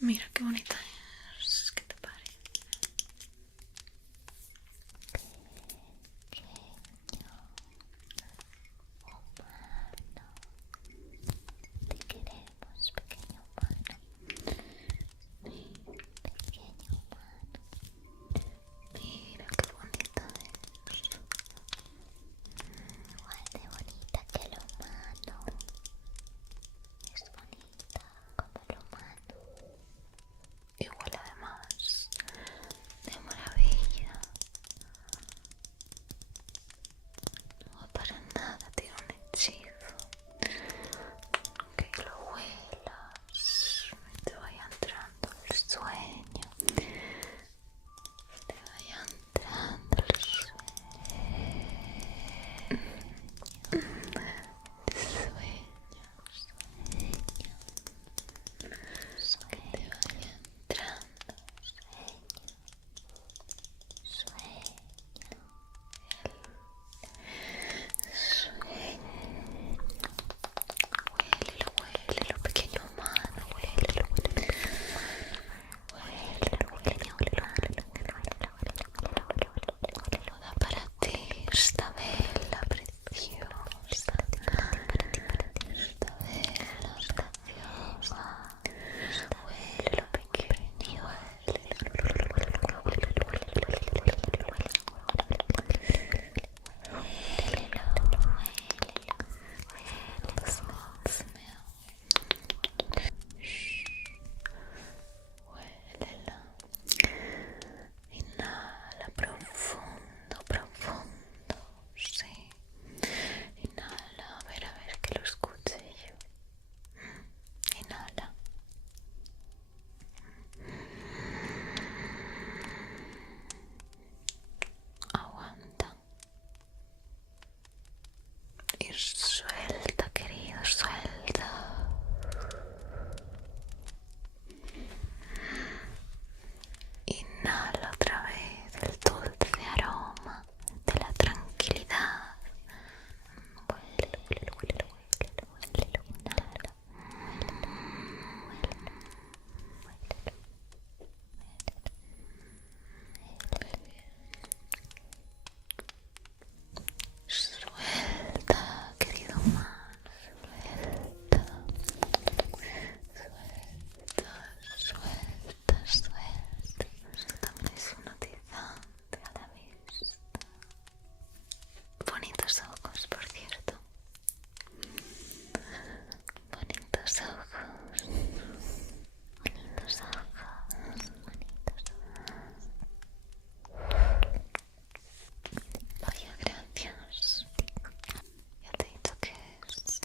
Mira qué bonita es. ¿Qué te parece? Te queremos, pequeño humano. Pequeño humano. Mira qué bonita es. Igual de bonita que el humano. Es bonita como el humano. Igual además de maravilla. No para nada tiene un hechizo. Que lo huelas y te vaya entrando el sueño. Te vaya entrando el sueño. Que te vaya entrando huélelo, pequeño humano, huélelo, pequeño humano, da para ti esta vela preciosa, esta vela preciosa, huélelo, pequeño, huélelo. Inhala profundo, profundo, sí. Inhala, a ver que lo escuche yo. Inhala. Aguanta. Y suelta, querido, suelta. Inhala otra vez el dulce aroma de la tranquilidad. Inhala. Suelta, querido humano, suelta, suelta, suelta. Esto también es hipnotizante a la vista. Bonitos ojos, por cierto. Bonitos ojos. Bonitos ojos. Bonitos ojos. Vaya, gracias. Ya te he dicho que es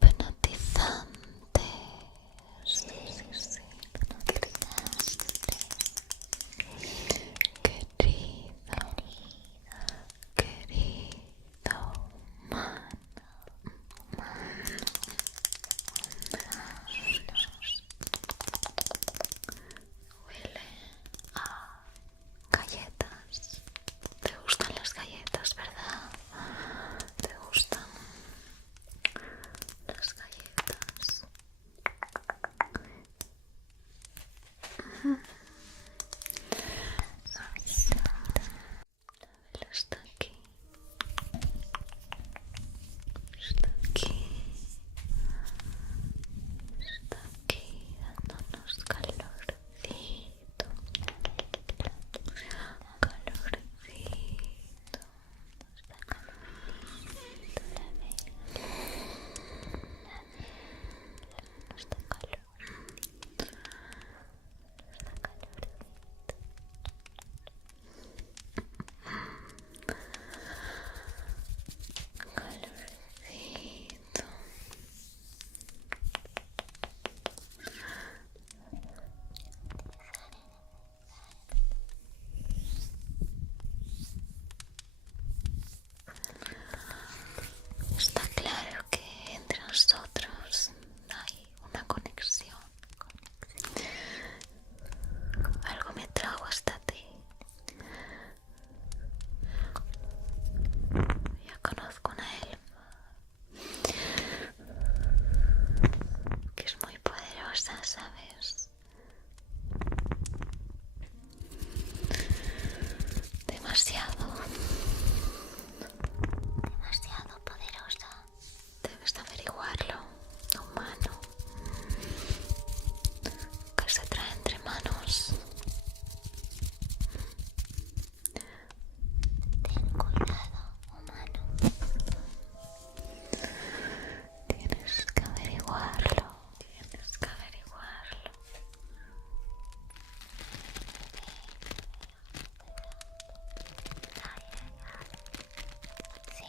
hipnotizante. Sí, sí, hipnotizante. Querido, querido humano. Huele a galletas. ¿Te gustan las galletas, verdad? ¿Te gustan las galletas? La vela está aquí. Está aquí. Está aquí dándonos calorcito. Calorcito. Está calorcito la vela. Está calor. Está calor. poderosa, ¿sabes? Demasiado. Demasiado poderosa. Debes de averiguarlo, humano. Que se trae entre manos. Ten cuidado, humano. Tienes que averiguarlo. Tienes que averiguarlo. Sí,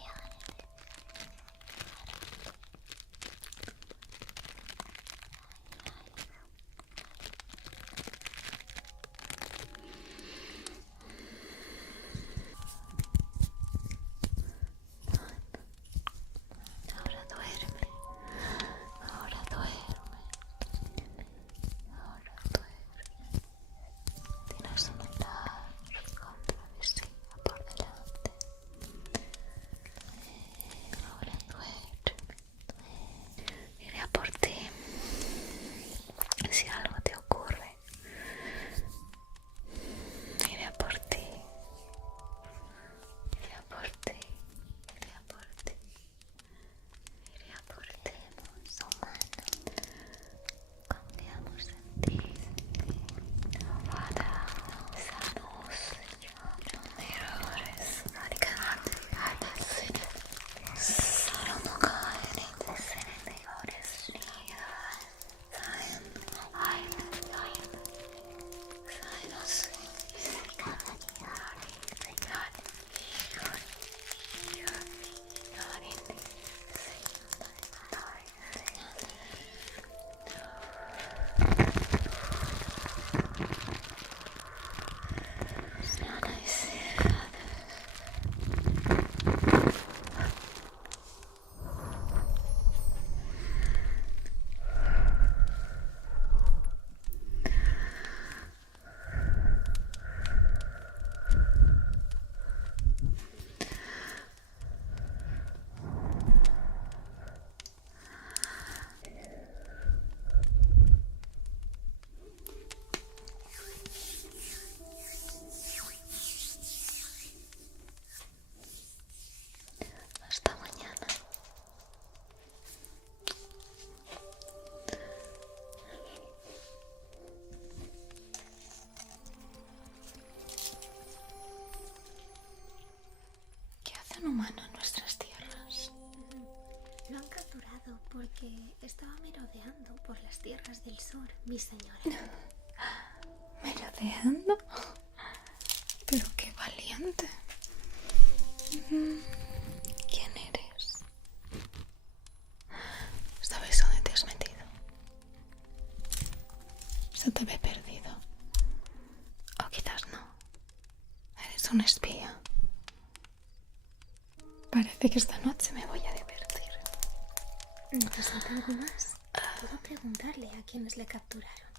Ahora duerme. Ahora duerme. Ahora duerme. Tienes una larga travesía por delante. Ahora duerme. Iré a por ti. Si algo te ocurre, iré a por ti. Iré a por ti. Iré a por ti. Iré a por ti. humano. Confiamos en ti. Para sanarnos de errores. Hasta mañana. ¿Qué hace un humano en nuestras tierras? Lo han capturado porque estaba merodeando por las tierras del sur, mi señora. ¿Merodeando? Pero qué valiente. ¿Quién eres? ¿Sabes dónde te has metido? Se te ve perdido. O quizás no. Eres un espía. Parece que esta noche me voy a divertir. ¿Necesita algo más? Puedo preguntarle a quienes le capturaron.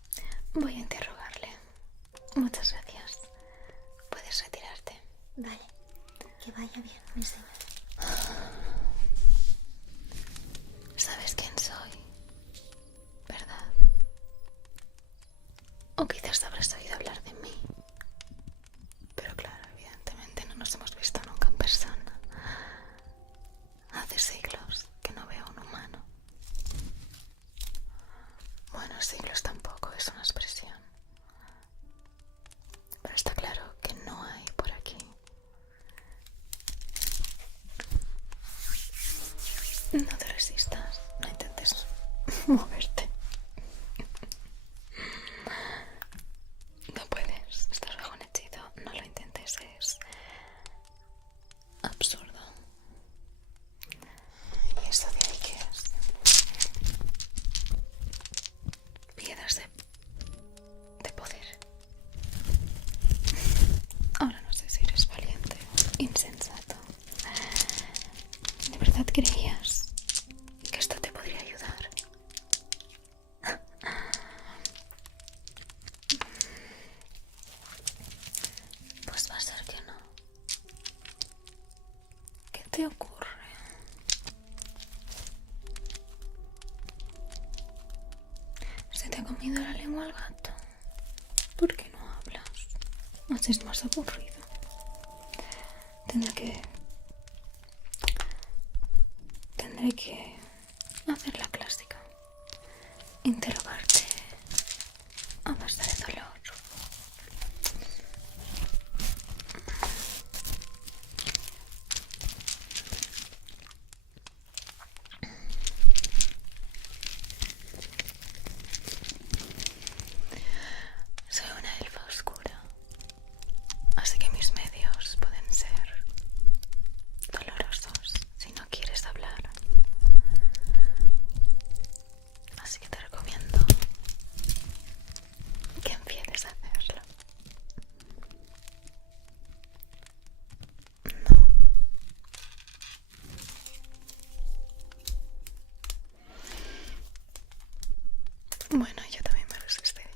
Voy a interrogarle. Muchas gracias. Puedes retirarte. Vale, que vaya bien, mi señora. Sabes quién soy, ¿verdad? O quizás habrás oído hablar de mí. Pero claro, evidentemente no nos hemos visto nunca en persona. Hace siglos que no veo a un humano. Bueno, siglos tampoco es una expresión. Pero está claro que no hay por aquí. No te resistas, no intentes moverte. No puedes, estás bajo un hechizo, no lo intentes, es absurdo. ¿Y eso de ahí qué es? Piedras de comido la lengua al gato? ¿Por qué no hablas? Así es más aburrido. Tendré que hacer la clásica. Interrogarte a base de dolor. Soy una elfa oscura, así que mis medios pueden ser dolorosos si no quieres hablar. Así que te recomiendo que empieces a hacerlo. No. Bueno, yo también me resistiría.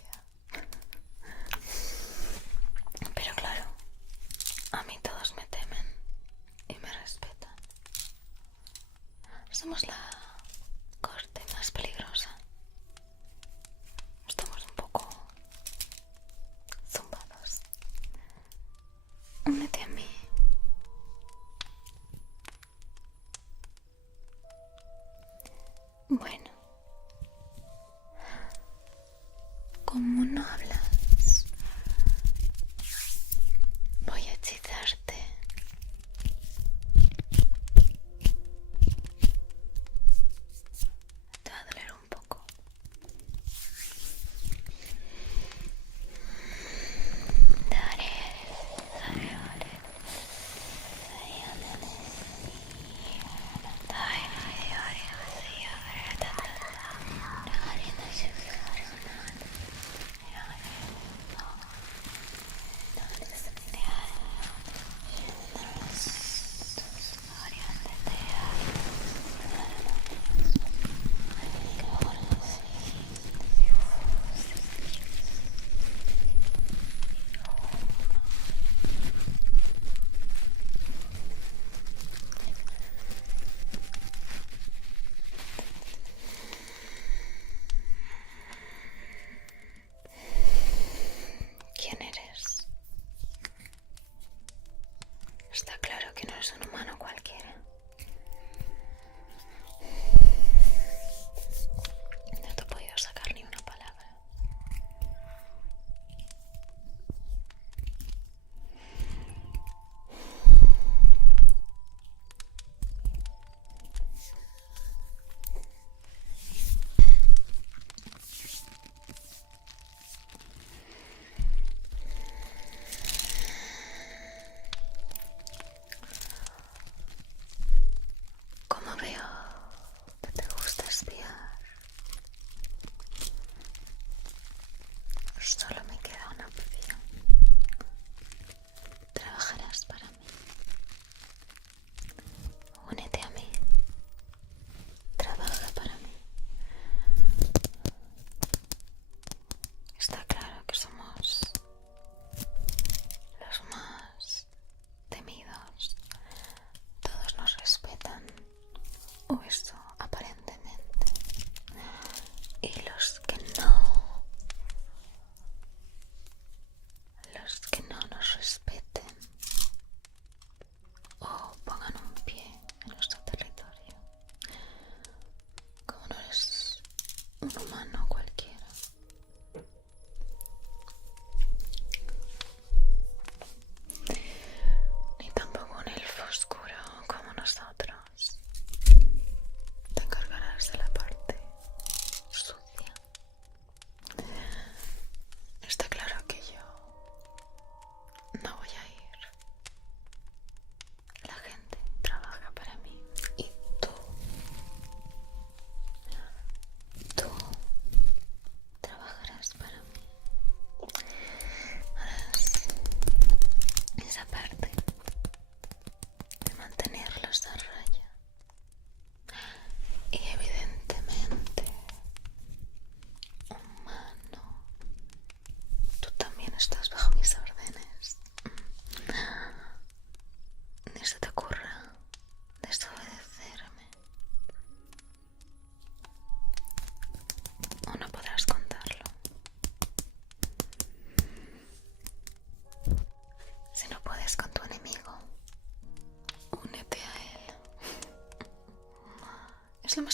Pero claro, a mí todos me temen y me respetan. Somos la corte más peligrosa. Estamos un poco zumbados. Únete a mí. Bueno, como no hablas, voy a hechizarte. Te va a doler un poco.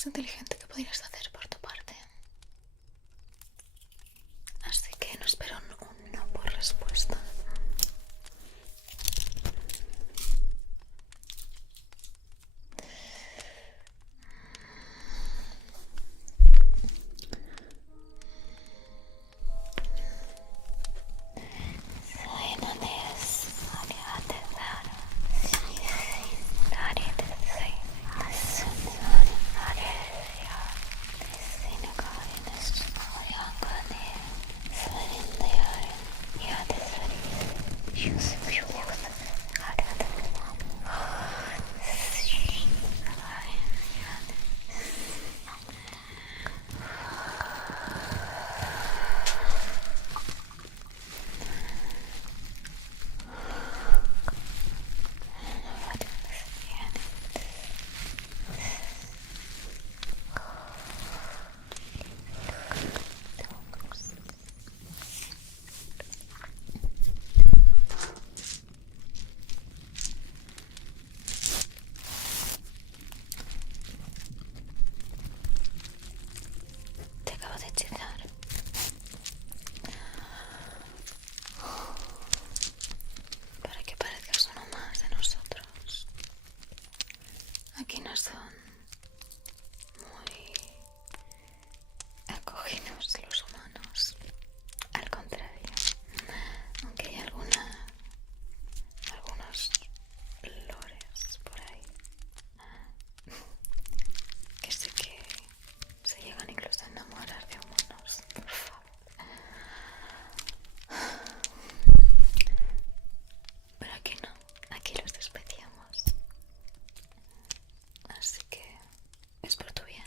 más inteligente que podrías hacer por tu parte. Así que no espero un no por respuesta. Te acabo de hechizar para que parezcas uno más de nosotros. Aquí no son muy acogidos los humanos, al contrario, aunque hay algunos lores por ahí que sé que se llegan incluso a enamorar de humanos, por favor. Pero aquí no, aquí los despreciamos. Así que es por tu bien.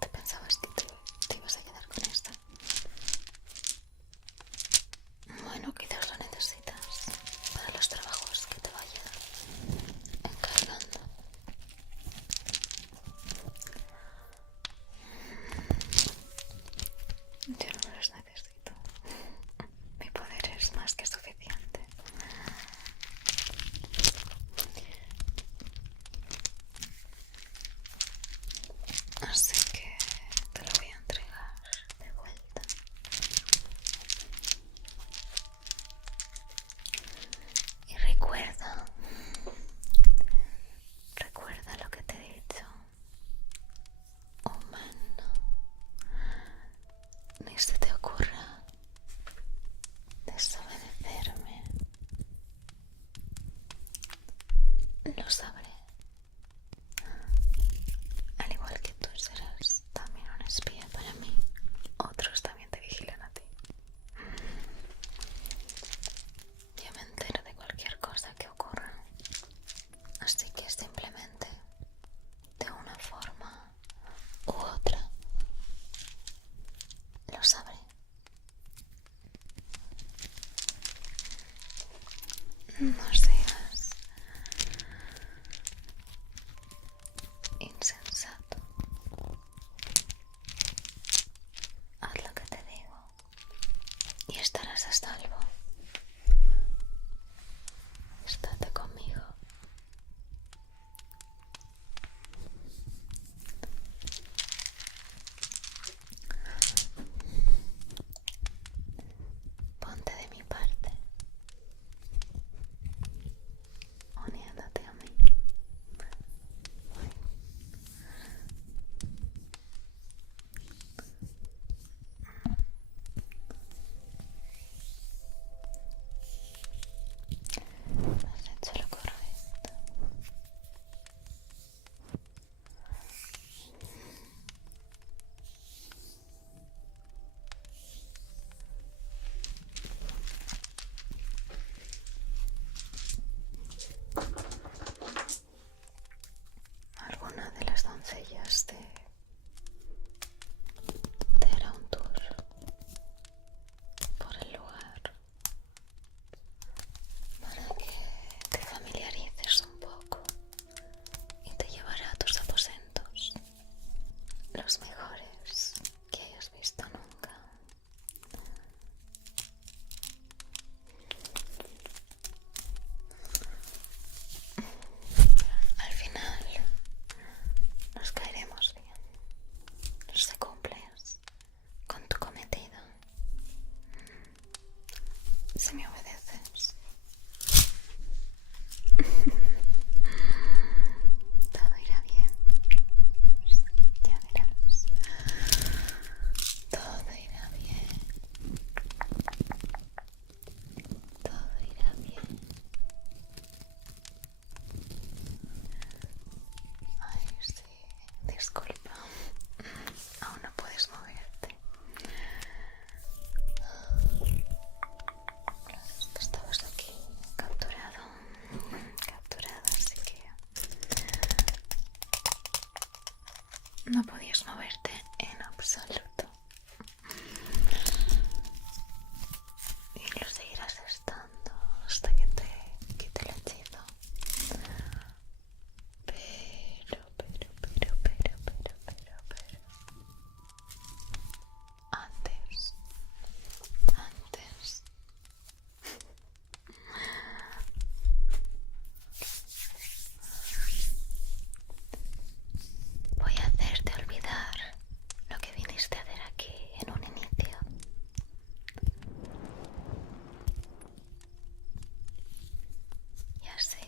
¿Te pensabas que te ibas a quedar con esta? Bueno, quizás lo necesitas para los trabajos que te vaya encargando. Yo no los necesito. Mi poder es más que suficiente. Así que te lo voy a entregar de vuelta. Y recuerda lo que te he dicho. Humano, ni se te ocurra desobedecerme. Lo sabré. Al igual que tú serás también un espía para mí, otros también te vigilan a ti. Yo me entero de cualquier cosa que ocurra, así que simplemente, de una forma u otra, lo sabré. No seas insensato. Haz lo que te digo y estarás a salvo. Estate conmigo. Ponte de mi parte. No podías moverte en absoluto. Y lo seguirás estando hasta que te quite el hechizo. Pero. Antes. Voy a hacerte olvidar lo que viniste a hacer aquí en un inicio. Y así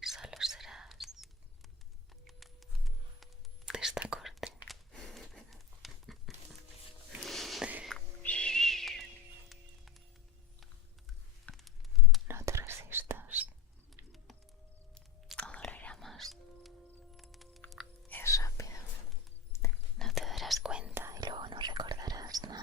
solo serás de esta corte. No te resistas. O dolerá más. Es rápido. No te darás cuenta y luego no recordarás nada.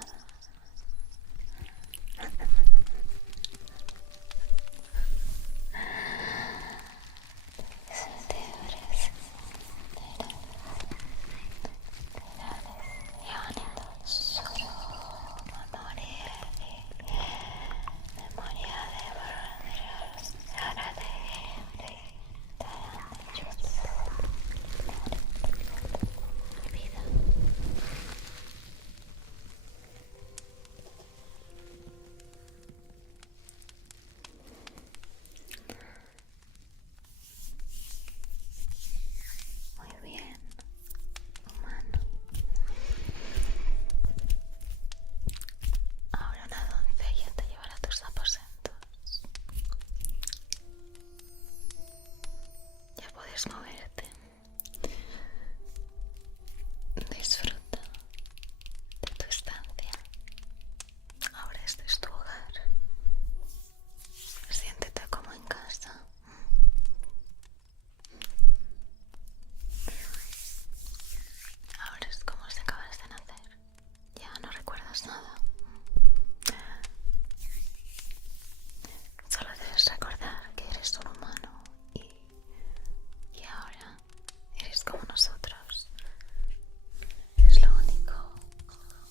Muy bien, humano. Ahora una doncella te llevará a tus aposentos. Ya puedes moverte. Disfruta de tu estancia. Ahora este es tu hogar. Siéntete como en casa. Ahora es como si acabas de nacer. Ya no recuerdas nada. Solo debes recordar que eres un humano y ahora eres como nosotros. Es lo único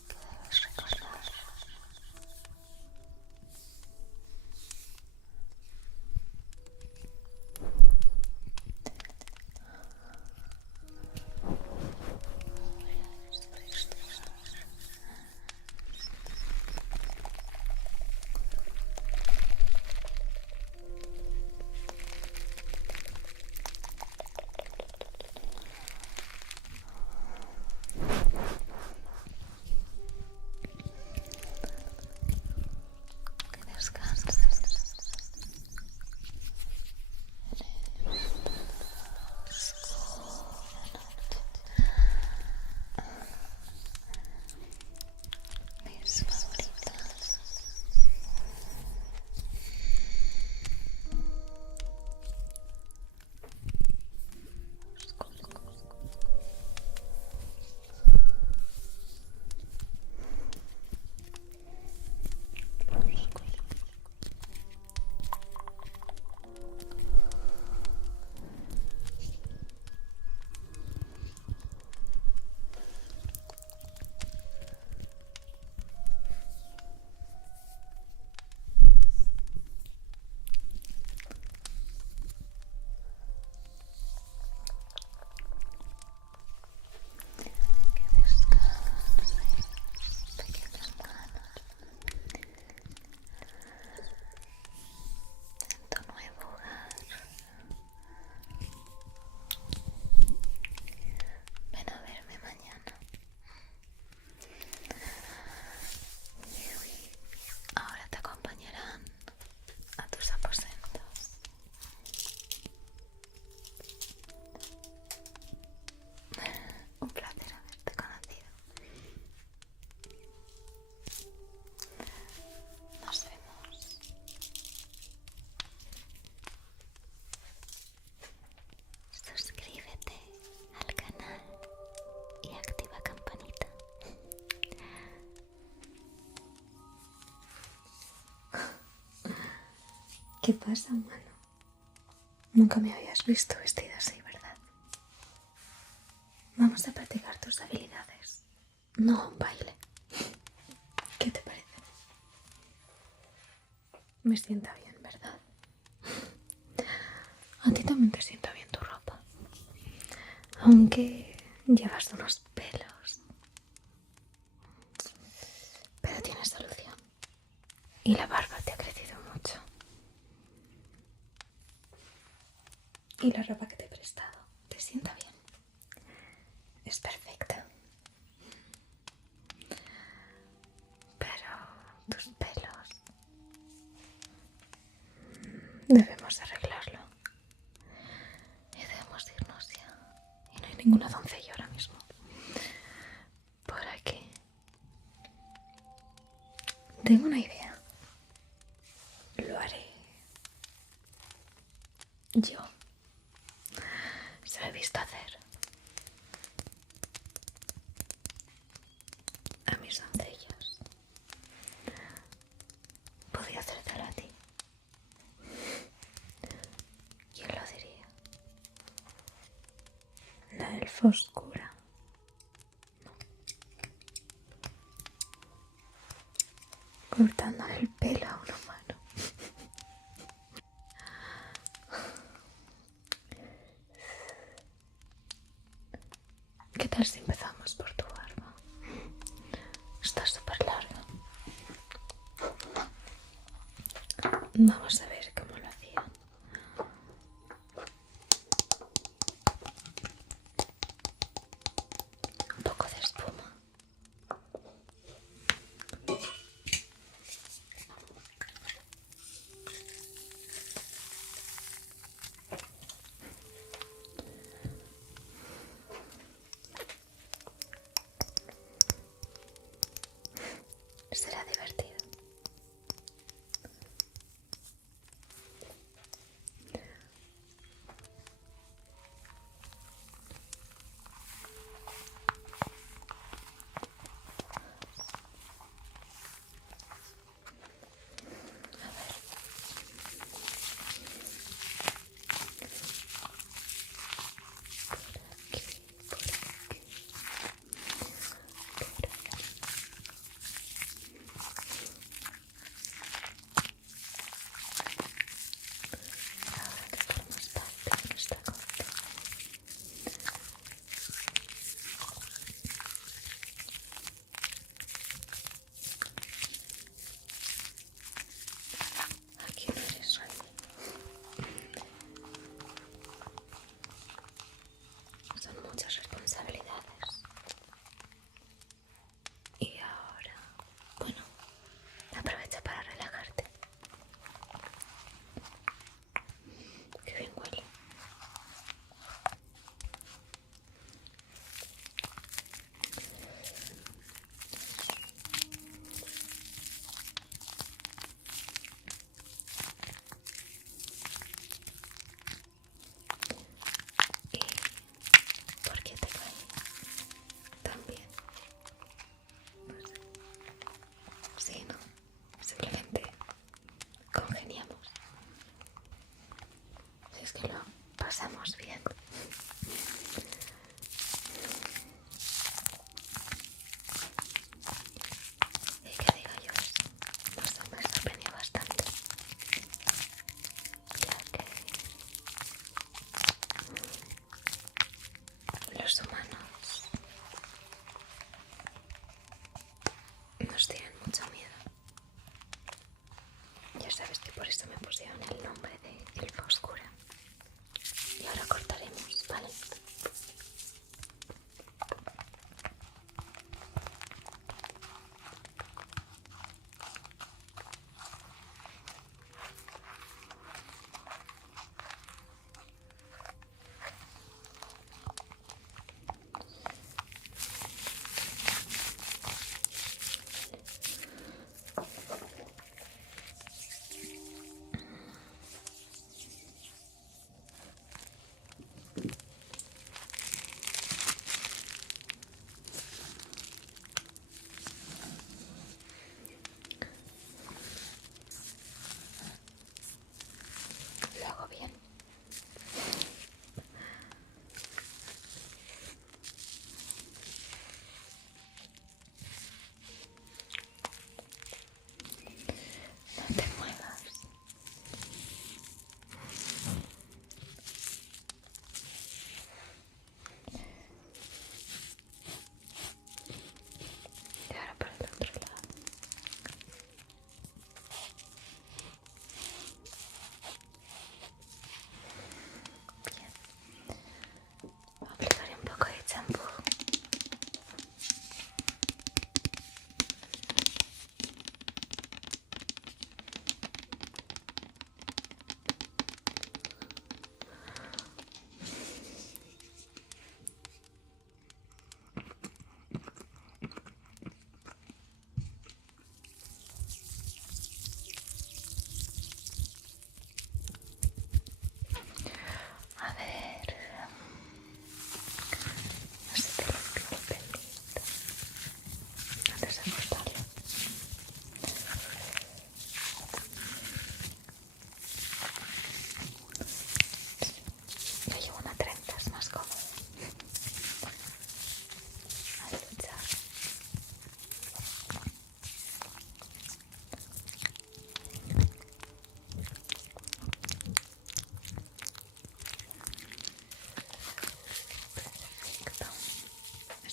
que debes recordar. Que descanses. Mis favoritas. Que descanses, pequeño humano, en tu nuevo hogar. Ven a verme mañana. Ahora te acompañarán a tus aposentos. Un placer haberte conocido. Nos vemos. Suscríbete al canal y activa campanita. ¿Qué pasa, humano? Nunca me habías visto vestida así, ¿verdad? Vamos a practicar tus habilidades. No un baile. ¿Qué te parece? Me sienta bien, ¿verdad? A ti también te sienta bien tu ropa. Aunque llevas unos pelos. Pero tienes solución. Y la barba te ha crecido mucho. Y la ropa que te he prestado te sienta bien. Es perfecta. Pero tus pelos... Debemos arreglarlo. Y debemos irnos ya. Y no hay ninguna doncella ahora mismo por aquí. Tengo una idea. Lo haré yo. Se lo he visto hacer a mis doncellas. Podría hacértelo a ti. ¿Quién lo diría? La elfa oscura. Cortándole el pelo a una mano. ¿Qué tal si empezamos por tu barba? Está súper larga. Vamos a ver cómo lo hacían. Un poco de espuma. Será divertido. Aquí no eres rey. Son muchas responsabilidades. Y ahora, bueno, aprovecha para relajarte. Qué bien huele. ¿Y por qué te cae tan bien? Pues, sí, ¿no? Simplemente congeniamos. Si es que lo pasamos bien. Y que diga yo eso, pues me sorprendió bastante. Ya que los humanos nos tienen mucho miedo. Ya sabes que por eso me pusieron el nombre de elfa oscura. Y ahora corto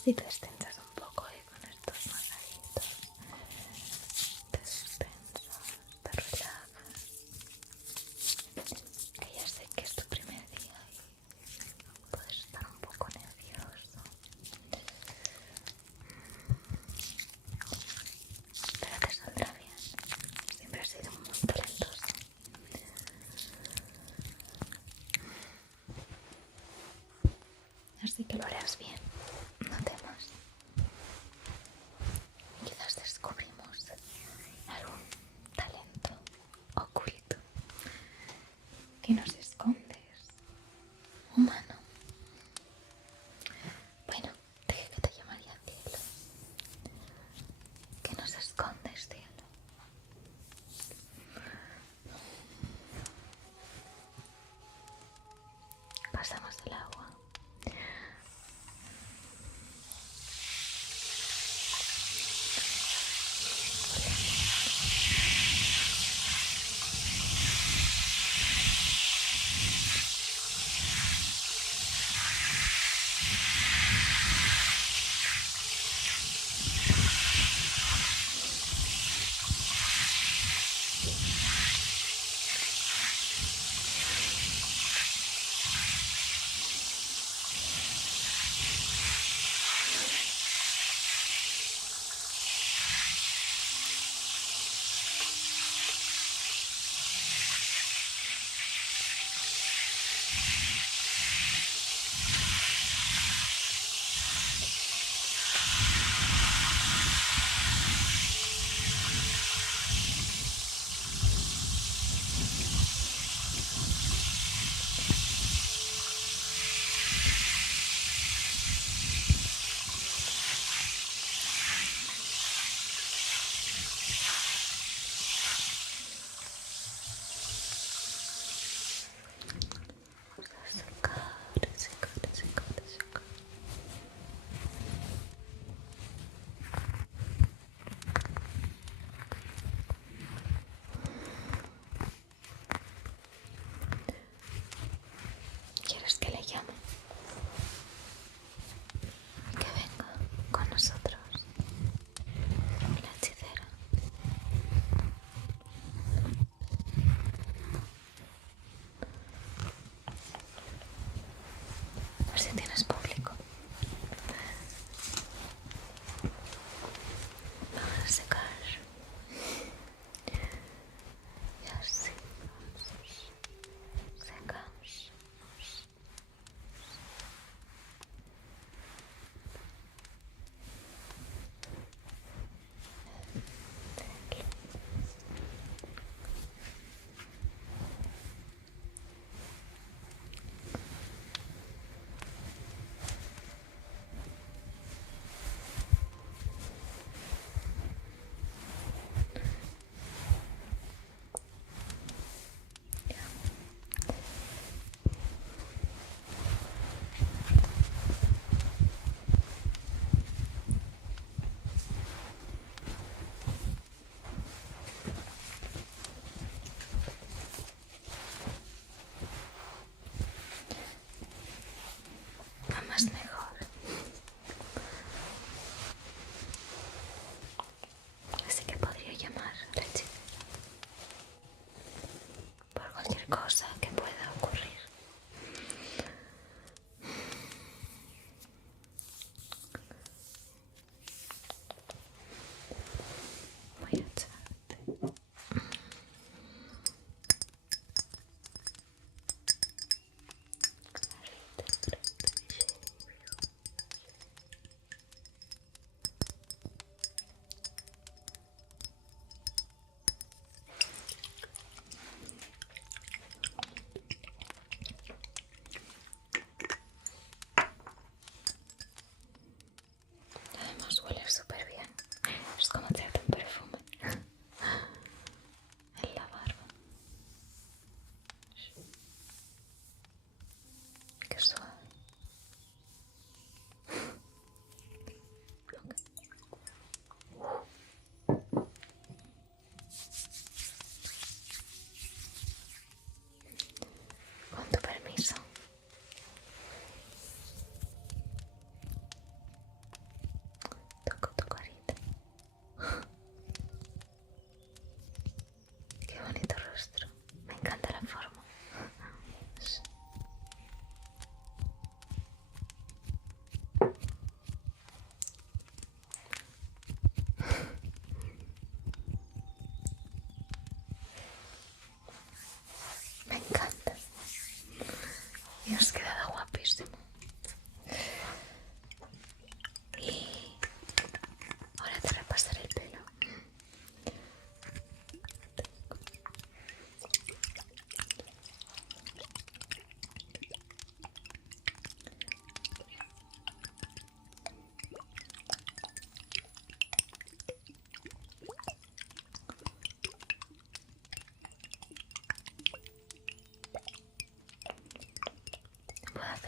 si te destensas un poco con estos masajitos. Te destensas, te relajas. Que ya sé que es tu primer día y puedes estar un poco nervioso. Pero te saldrá bien. Siempre has sido muy talentoso. Así que lo harás bien. No temas. Quizás descubrimos algún talento oculto que nos escondes, humano. Bueno, dije que te llamaría cielo. ¿Qué nos escondes, cielo? Pasamos el agua. Secar. ¿Quieres que le llame? Que venga con nosotros. La hechicera.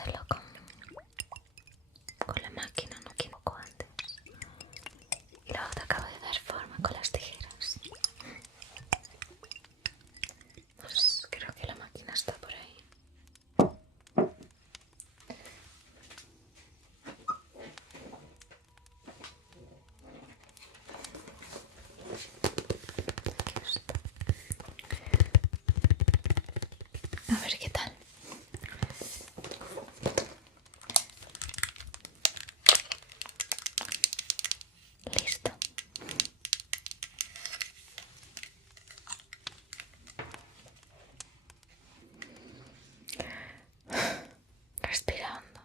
hacerlo con la máquina, no quiero poco antes. Y luego te acabo de dar forma con las tijeras. Pues creo que la máquina está por ahí. Aquí está. A ver qué tal. Listo. Respira hondo.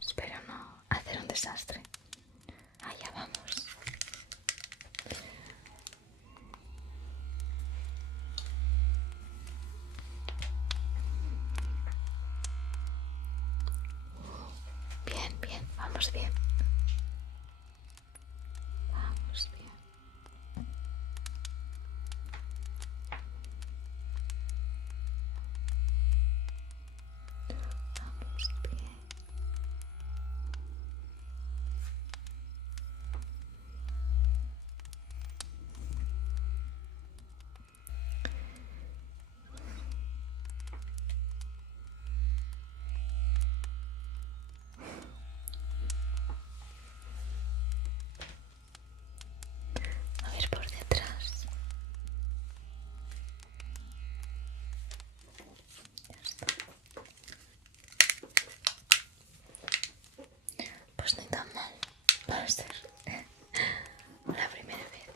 Espero no hacer un desastre. Allá vamos. Bien, bien, vamos bien. Vamos bien. Vamos bien. A ver por detrás. Ya está. Pues ni tan mal. Va a ser la primera vez.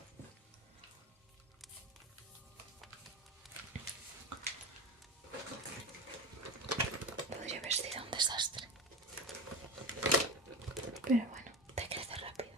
Podría haber sido un desastre. Pero bueno, te crece rápido.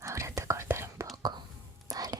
Ahora te cortaré un poco, ¿vale?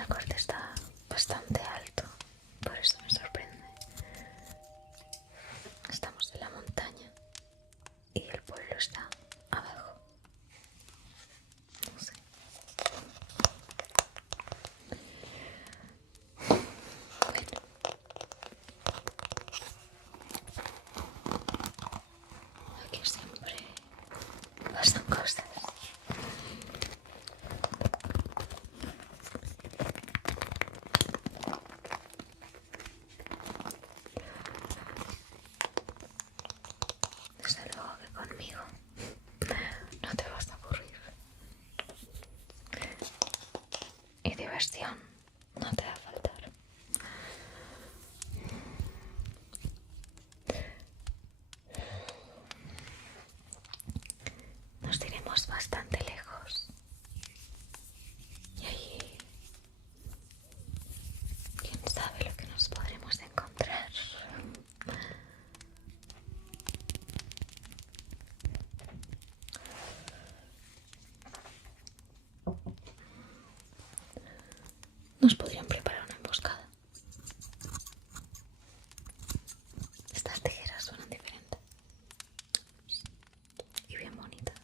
La corte está bastante alto, por eso me sorprende. Estamos en la montaña y el pueblo está abajo. No sé. Bueno, aquí siempre pasan cosas. Desde luego que conmigo no te vas a aburrir. Y diversión no te va a faltar. Nos iremos bastante lejos. Y allí, quién sabe lo que nos podremos encontrar. Nos podrían preparar una emboscada. Estas tijeras suenan diferentes y bien bonitas.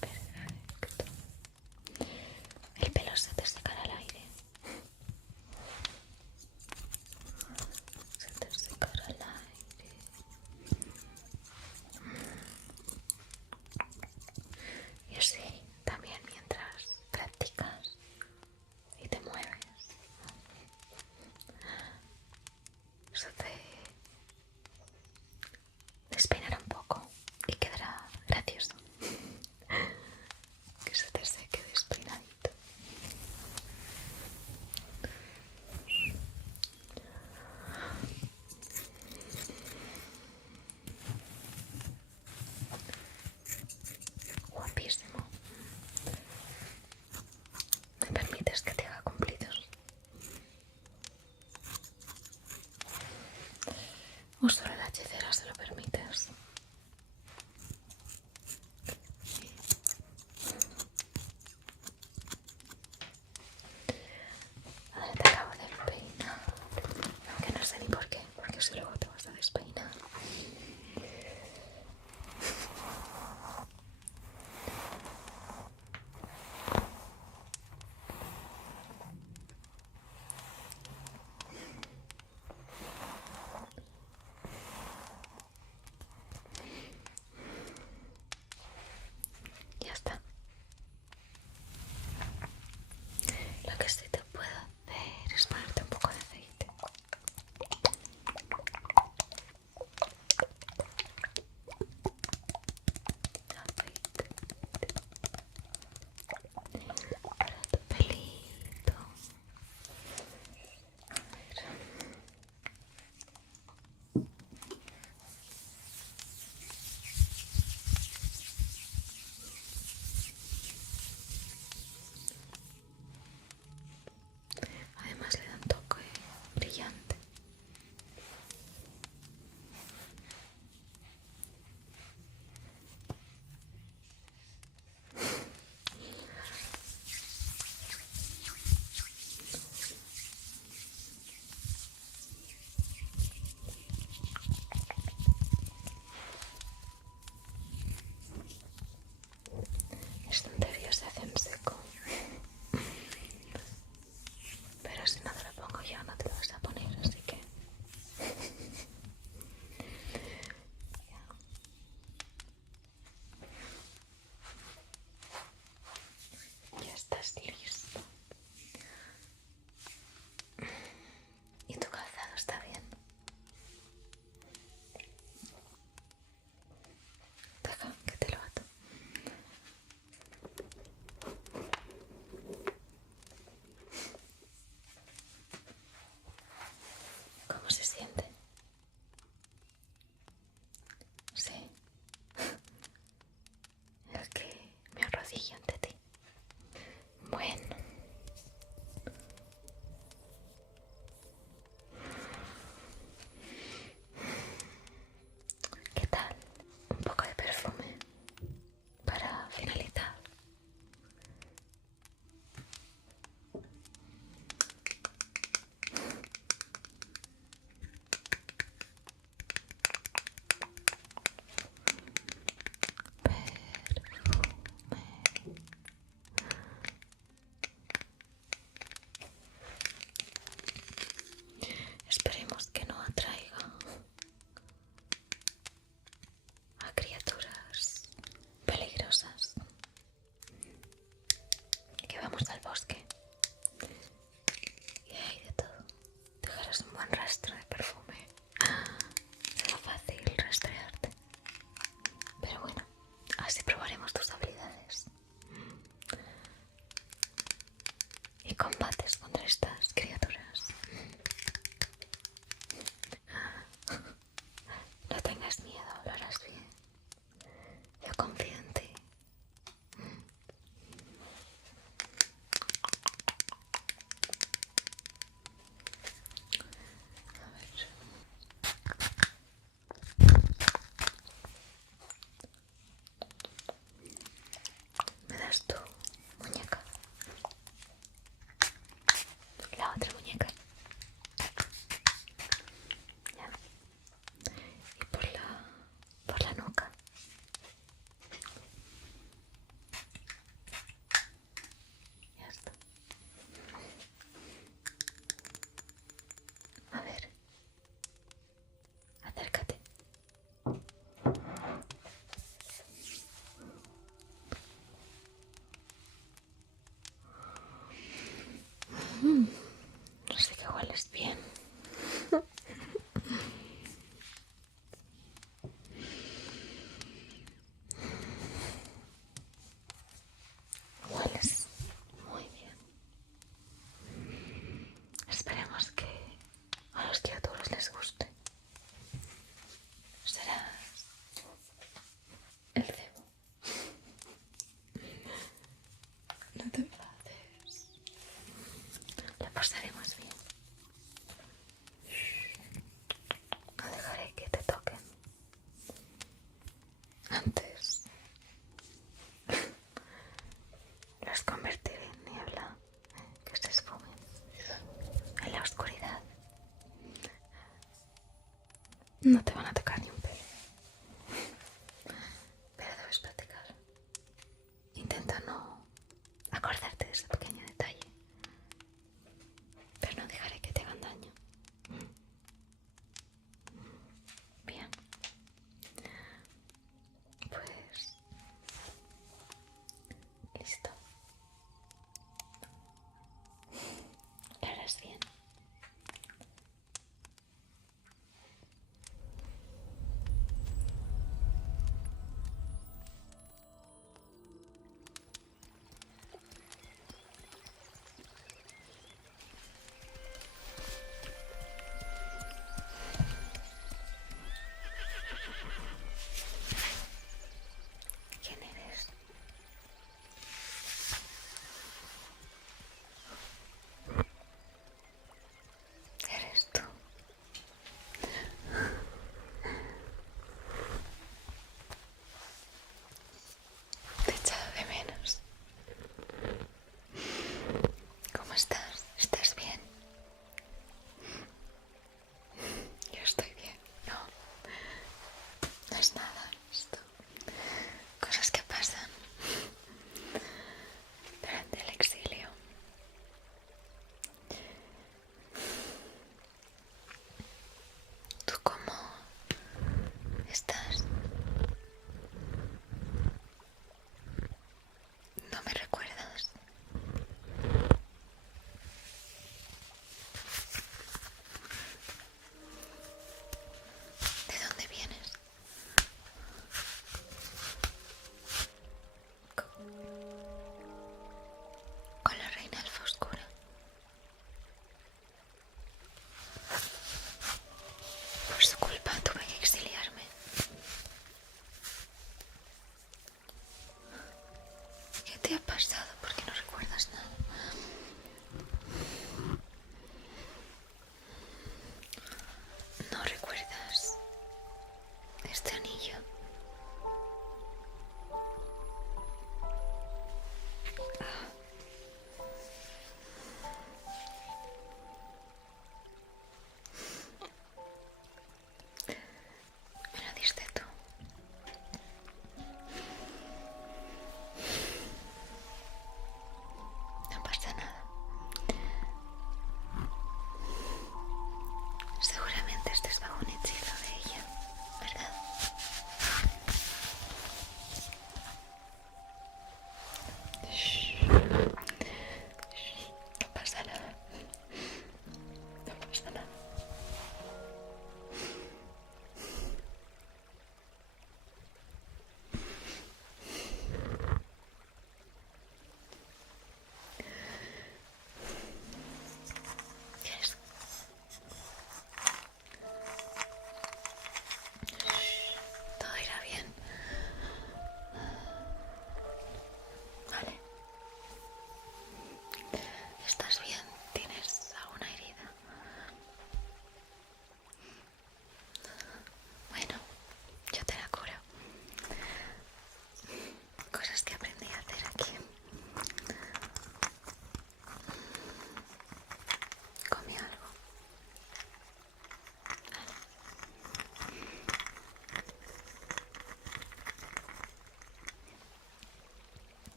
Perfecto. El pelo se te secará al aire. Se te secará al aire. Y así también mientras practicas y te mueves. Eso te despeinará un poco y quedará gracioso. Que se te seque despeinadito. Guapísimo. ¿Me permites que te haga cumplidos? ¿O solo la hechicera se lo permites? Ahora te acabo de peinar. Aunque no sé ni por qué, porque si luego te vas a despeinar. Ya está. Lo que sí te puedo hacer es ponerte un poco de aceite. Aceite para tu pelito. A ver. Además le da un toque brillante. Esto en teoría se hace en seco. Pero si no te lo pongo yo no te lo vas a poner, así que... Ya estás listo. ¿Y tu calzado está bien? Deja que te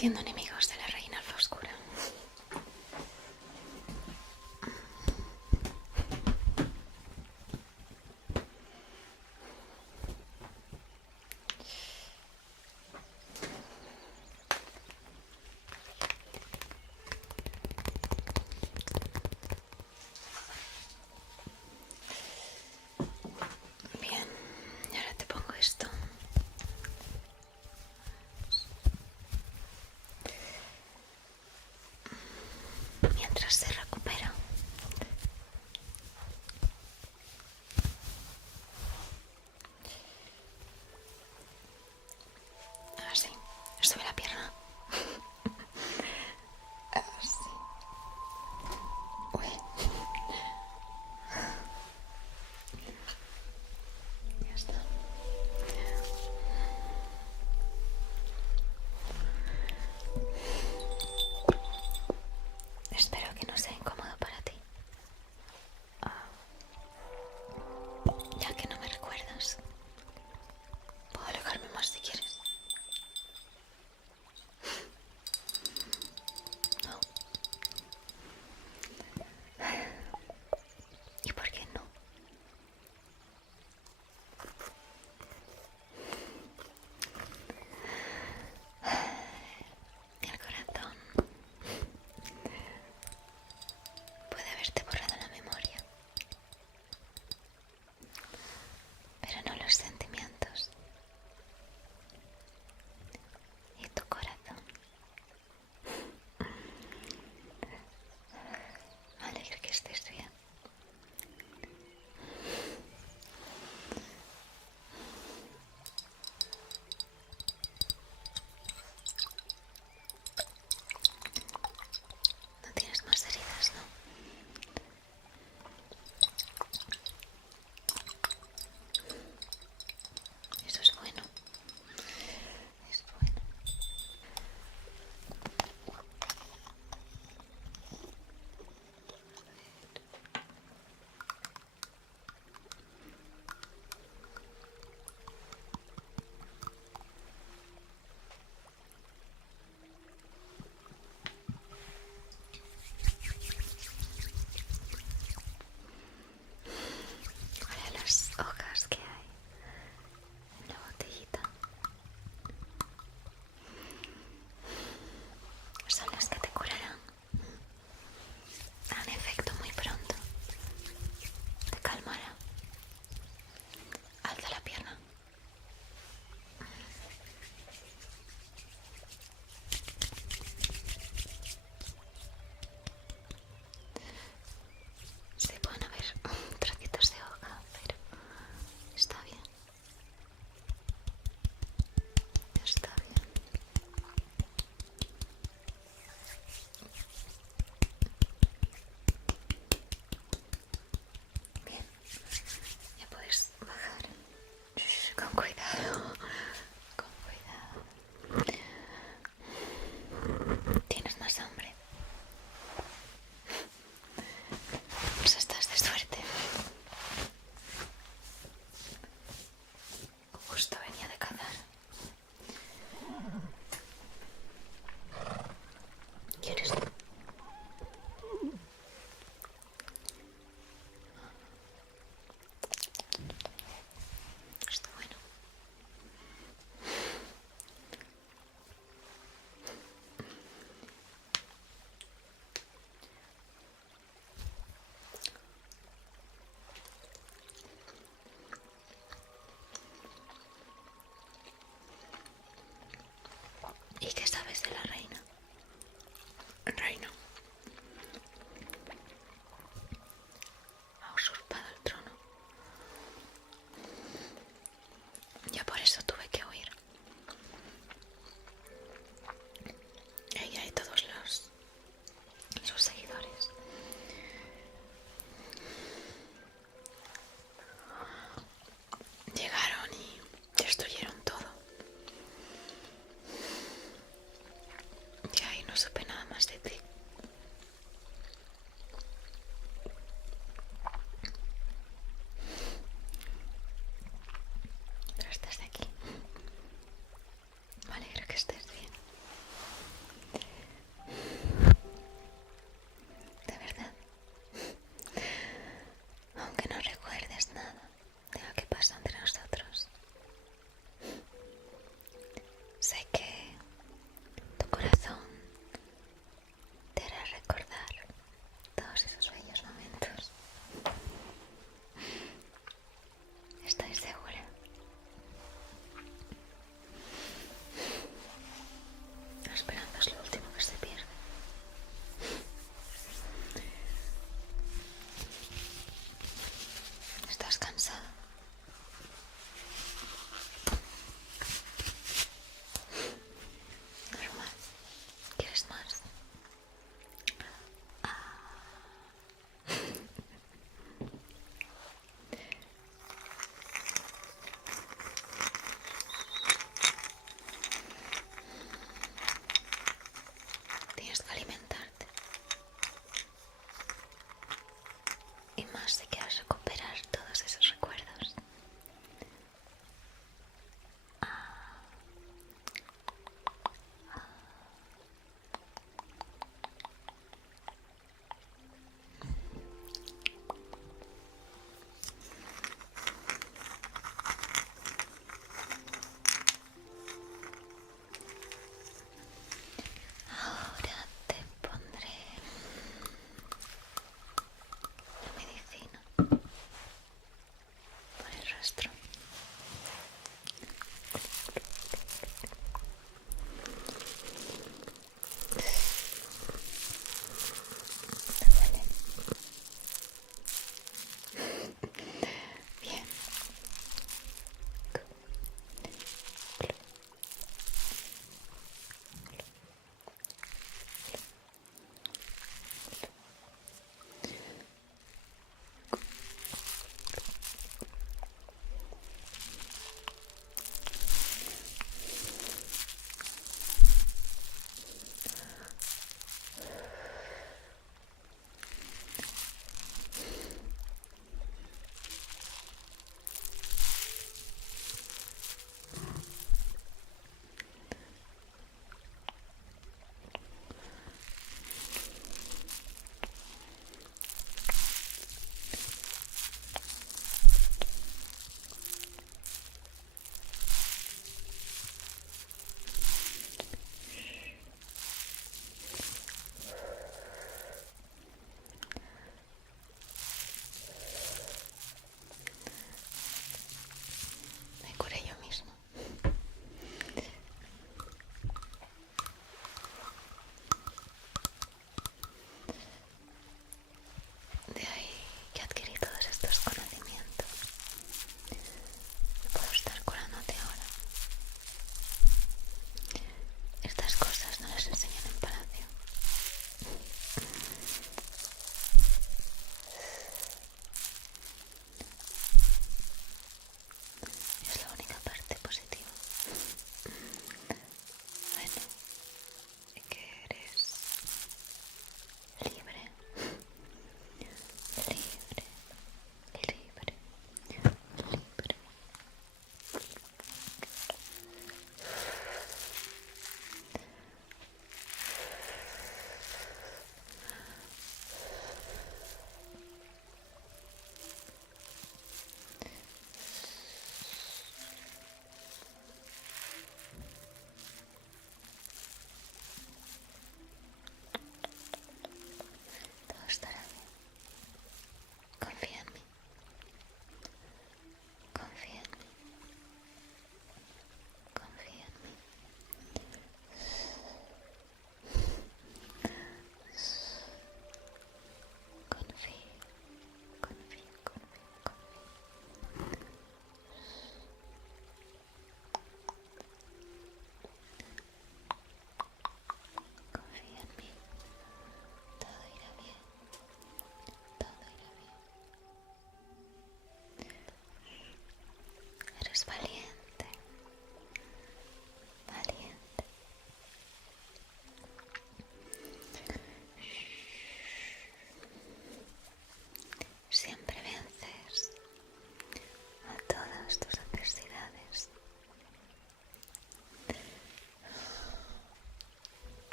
convirtiendo enemigos de la reina alfa oscura. Bien, y ahora te pongo esto.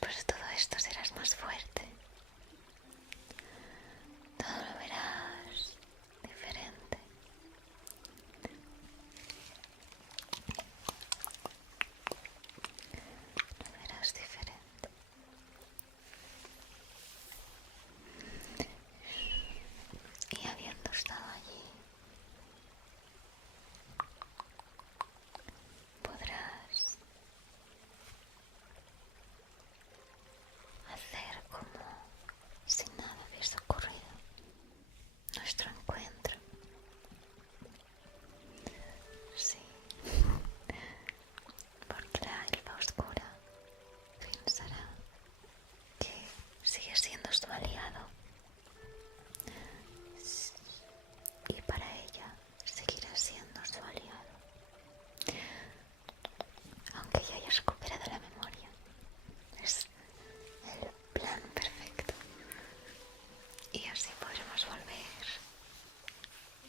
Después de todo esto serás más fuerte. Todo lo verás diferente. Lo verás diferente. Y habiendo estado allí, podrás hacer como si nada hubiese ocurrido nuestro encuentro. Sí, porque la elfa oscura pensará que sigue siendo su aliado y para ella seguirá siendo su aliado, aunque ya haya recuperado la memoria. Es el plan perfecto y así podremos volver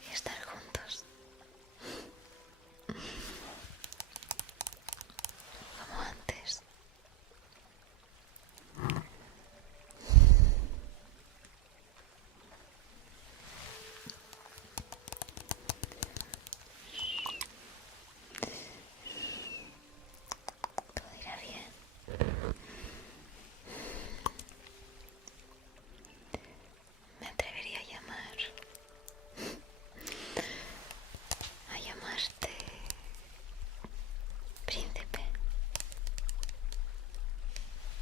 y estar juntos como antes. Todo irá bien. Me atrevería a llamarte príncipe,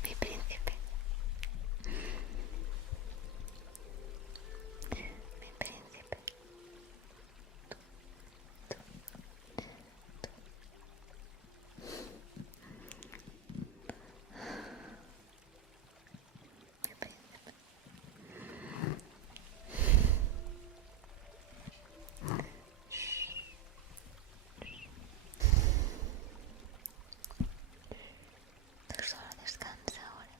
mi príncipe, mi príncipe. Tú solo descansa ahora.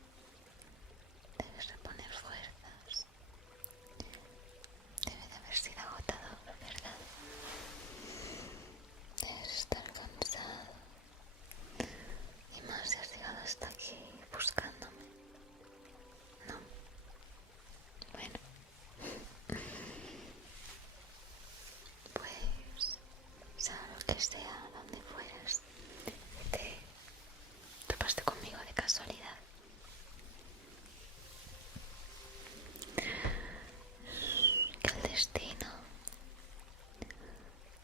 Debes reponer fuerzas. Debe de haber sido agotador, ¿verdad? Debes estar cansado. Y más si has llegado hasta aquí buscándome. No. Bueno. Pues, sea lo que sea, donde fueras, te topaste conmigo de casualidad. Que el destino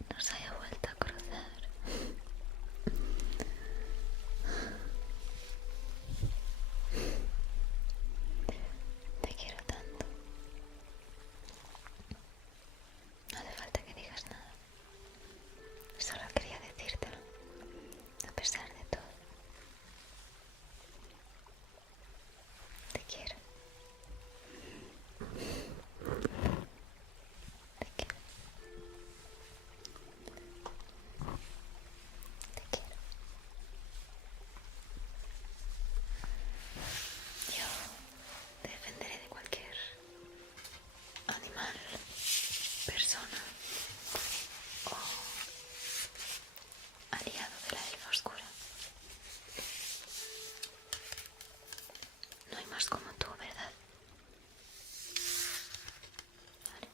nos haya vuelto a cruzar. Te quiero tanto. No hace falta que digas nada. Solo quería decírtelo, a pesar de todo. Te quiero. Te quiero. Te quiero. Yo te defenderé de cualquier animal, persona o aliado de la elfa oscura. No hay más como tú, ¿verdad? Vale.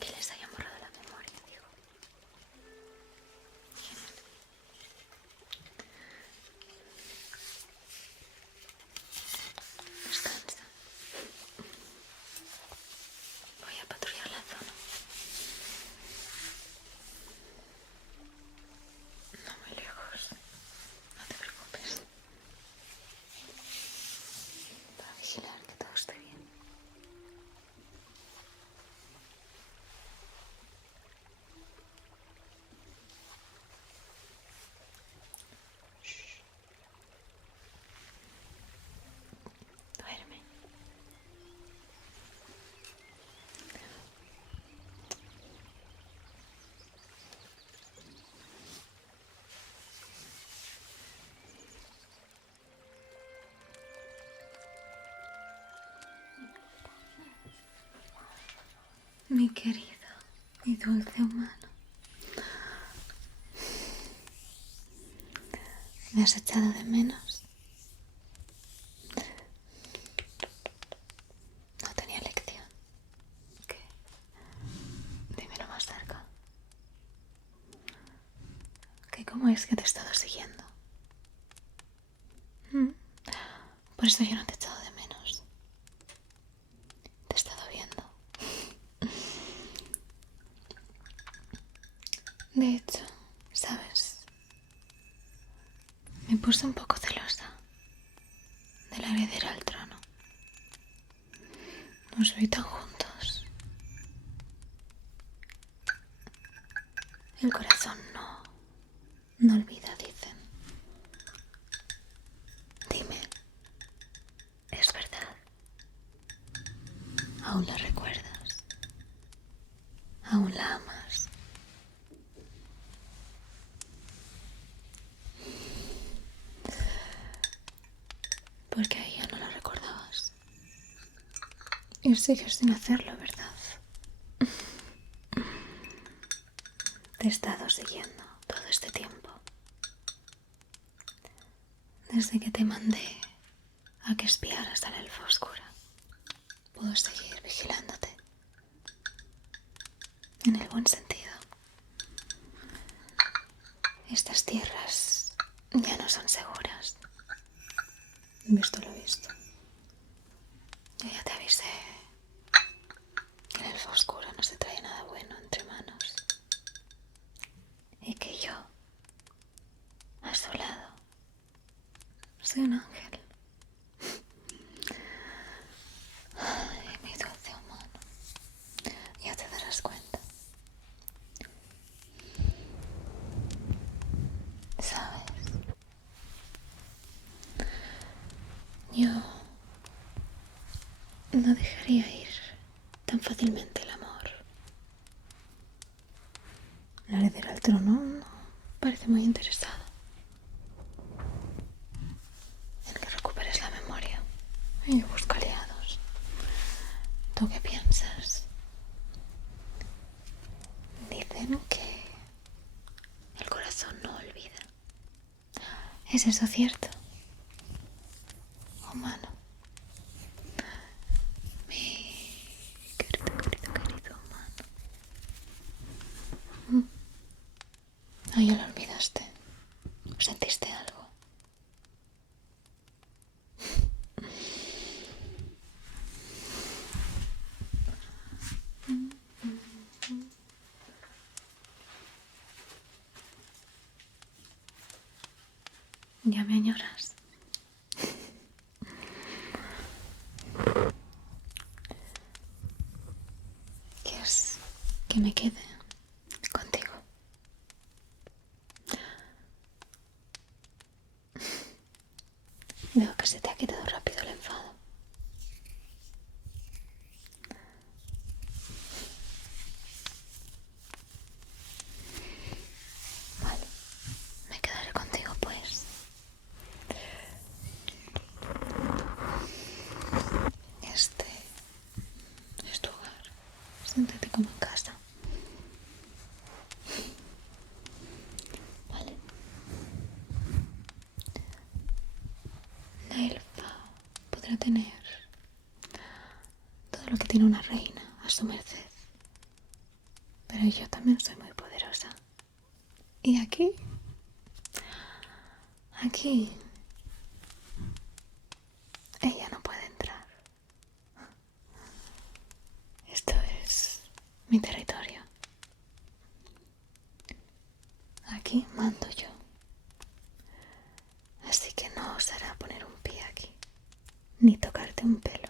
Que les haya borrado la memoria, digo. Genial. Descansa. Voy a patrullar la zona. No muy lejos. No te preocupes. Para vigilar que todo esté bien. Duerme. Mi querido y dulce humano. ¿Me has echado de menos? No tenía elección. ¿Qué? Dímelo más cerca. ¿Qué? ¿Cómo es que te he estado siguiendo? Por eso yo no te he echado de menos. Te he estado viendo. De hecho, ¿sabes? Me puse un poco celosa de la heredera al trono. Nos vi tan juntos. El corazón no olvida, dicen. Dime, ¿es verdad? ¿Aún la recuerdas? ¿Aún la amas? Porque a ella no la recordabas. Y sigues sin hacerlo, ¿verdad? Te he estado siguiendo todo este tiempo. Desde que te mandé a que espiaras al elfo oscura, puedo seguir vigilándote. En el buen sentido. Estas tierras ya no son seguras. Visto lo visto. Yo ya te avisé que el elfo oscuro no se trae nada bueno entre manos. Y que yo, a su lado, soy un ángel. Ay, mi dulce humano. Ya te darás cuenta. ¿Sabes? Yo no dejaría ir tan fácilmente el amor. La heredera al trono no parece muy interesada en que recuperes la memoria. Y busca aliados. ¿Tú qué piensas? Dicen que el corazón no olvida. ¿Es eso cierto? Humano. Mi querido humano. Ah, ya lo olvidaste. ¿Sentiste algo? ¿Ya me añoras? ¿Quieres que me quede contigo? Veo que se te ha quitado rápido el enfado. Vale, me quedaré contigo pues. Este es tu hogar. Siéntate como en casa. Vale. La elfa podrá tener todo lo que tiene una reina a su merced. Pero yo también soy muy poderosa. Y aquí, ella no puede entrar. Esto es mi territorio. Aquí mando yo. Así que no osará poner un pie aquí, ni tocarte un pelo.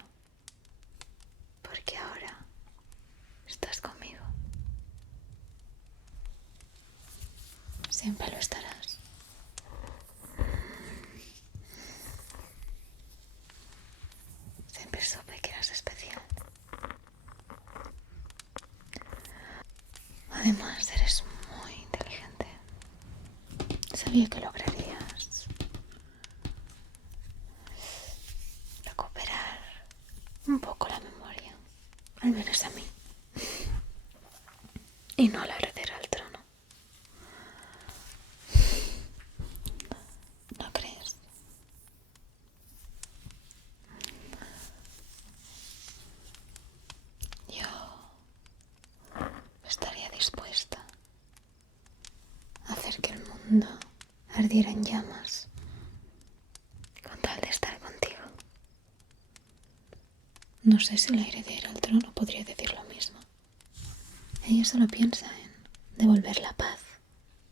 Porque ahora estás conmigo. Siempre lo estarás. Siempre supe que eras especial. Además, eres muy inteligente. Sabía que lograrías recuperar un poco la memoria, al menos a mí, y no a la heredera al trono. No No sé si la heredera al trono podría decir lo mismo. Ella solo piensa en devolver la paz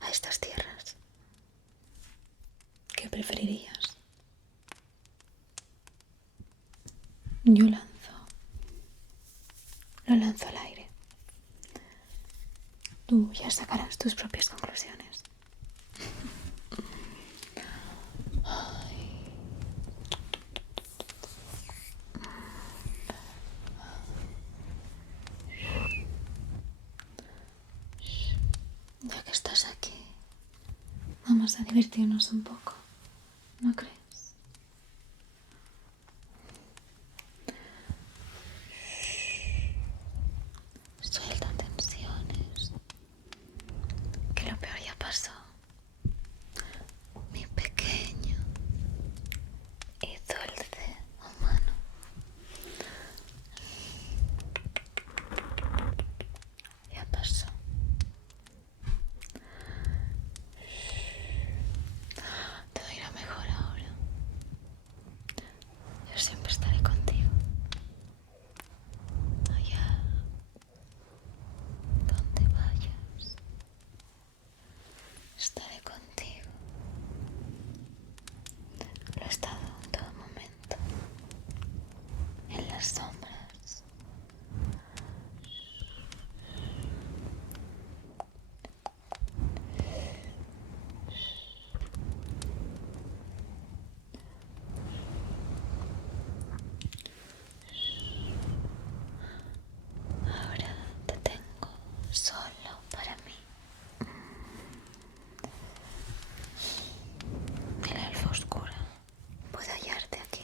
a estas tierras. ¿Qué preferirías? Yo lo lanzo al aire. Tú ya sacarás tus propias conclusiones. Ya que estás aquí, vamos a divertirnos un poco, ¿no crees? Suelta tensiones, que lo peor ya pasó. Mi pequeño y dulce humano. Ya pasó. Todo irá mejor ahora. Yo siempre estaré contigo. Allá donde vayas, estaré contigo. Lo he estado en todo momento. En las sombras. Ahora te tengo solo para mí. El elfa oscura puede hallarte aquí.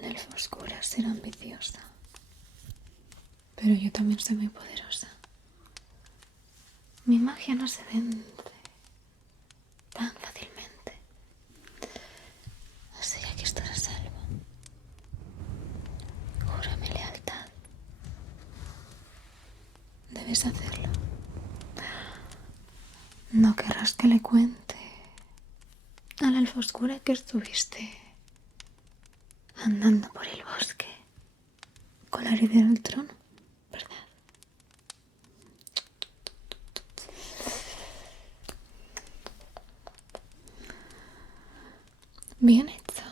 La elfa oscura será ambiciosa, pero yo también soy muy poderosa. Mi magia no se vence tan fácilmente, así que aquí estás a salvo. Júrame lealtad. Debes hacerlo. No querrás que le cuente a la elfa oscura que estuviste andando por el bosque con la heredera del trono, ¿verdad? Bien hecho.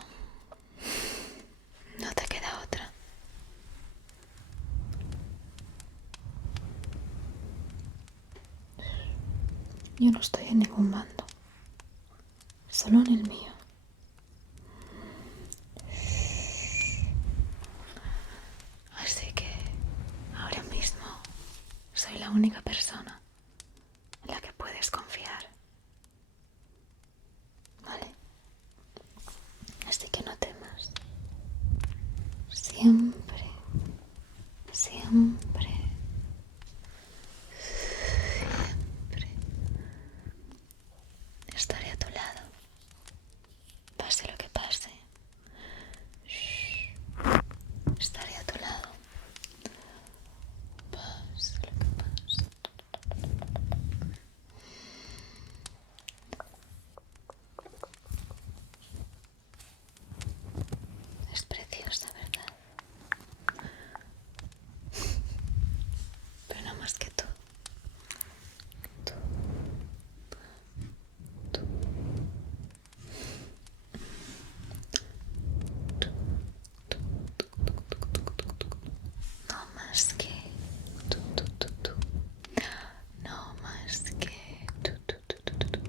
No te queda otra. Yo no estoy en ningún bando, solo en el mío. Así que ahora mismo soy la única persona en la que puedes confiar. ¿Vale? Así que no temas. Siempre, siempre, siempre estaré a tu lado. Pase lo que pase. Estaré a tu lado. Pase lo que pase. Es preciosa, ¿verdad? Pero no más que tú. Tú. Tú. No más que tú, tú, tú, tú. No más que tú, tú, tú, tú, tú, tú.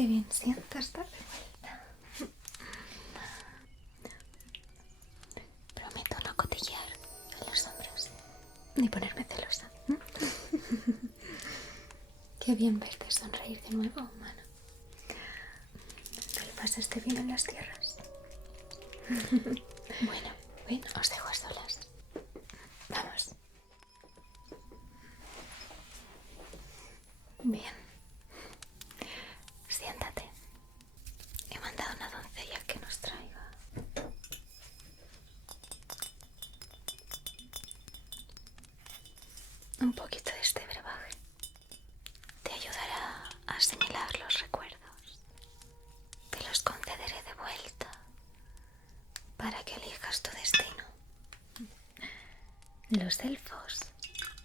Qué bien sienta estar de vuelta. Prometo no cotillear en los hombros. Ni ponerme celosa. Qué bien verte sonreír de nuevo, humano. ¿Te lo pasaste bien en las tierras? Bueno, os dejo a solas. Vamos. Bien. Siéntate. He mandado a una doncella que nos traiga un poquito de este brebaje. Te ayudará a asimilar los recuerdos. Te los concederé de vuelta para que elijas tu destino. Los elfos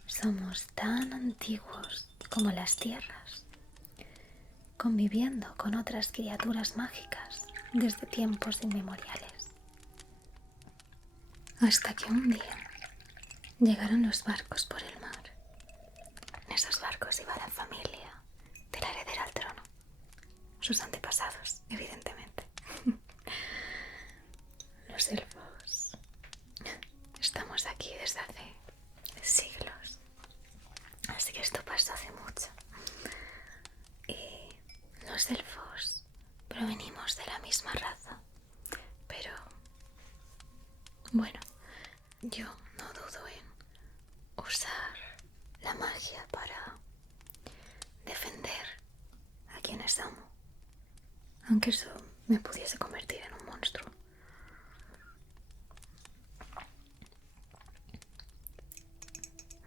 somos tan antiguos como las tierras, conviviendo con otras criaturas mágicas desde tiempos inmemoriales. Hasta que un día llegaron los barcos por el mar. En esos barcos iba la familia de la heredera al trono. Sus antepasados, evidentemente. Los elfos estamos aquí desde hace siglos. Así que esto pasó hace mucho. Y los elfos provenimos de la misma raza. Pero, bueno, yo no dudo en usar la magia para defender a quienes amo. Aunque eso me pudiese convertir en un monstruo.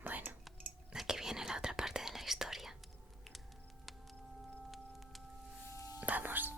Bueno, aquí viene la otra parte de la historia. Vamos.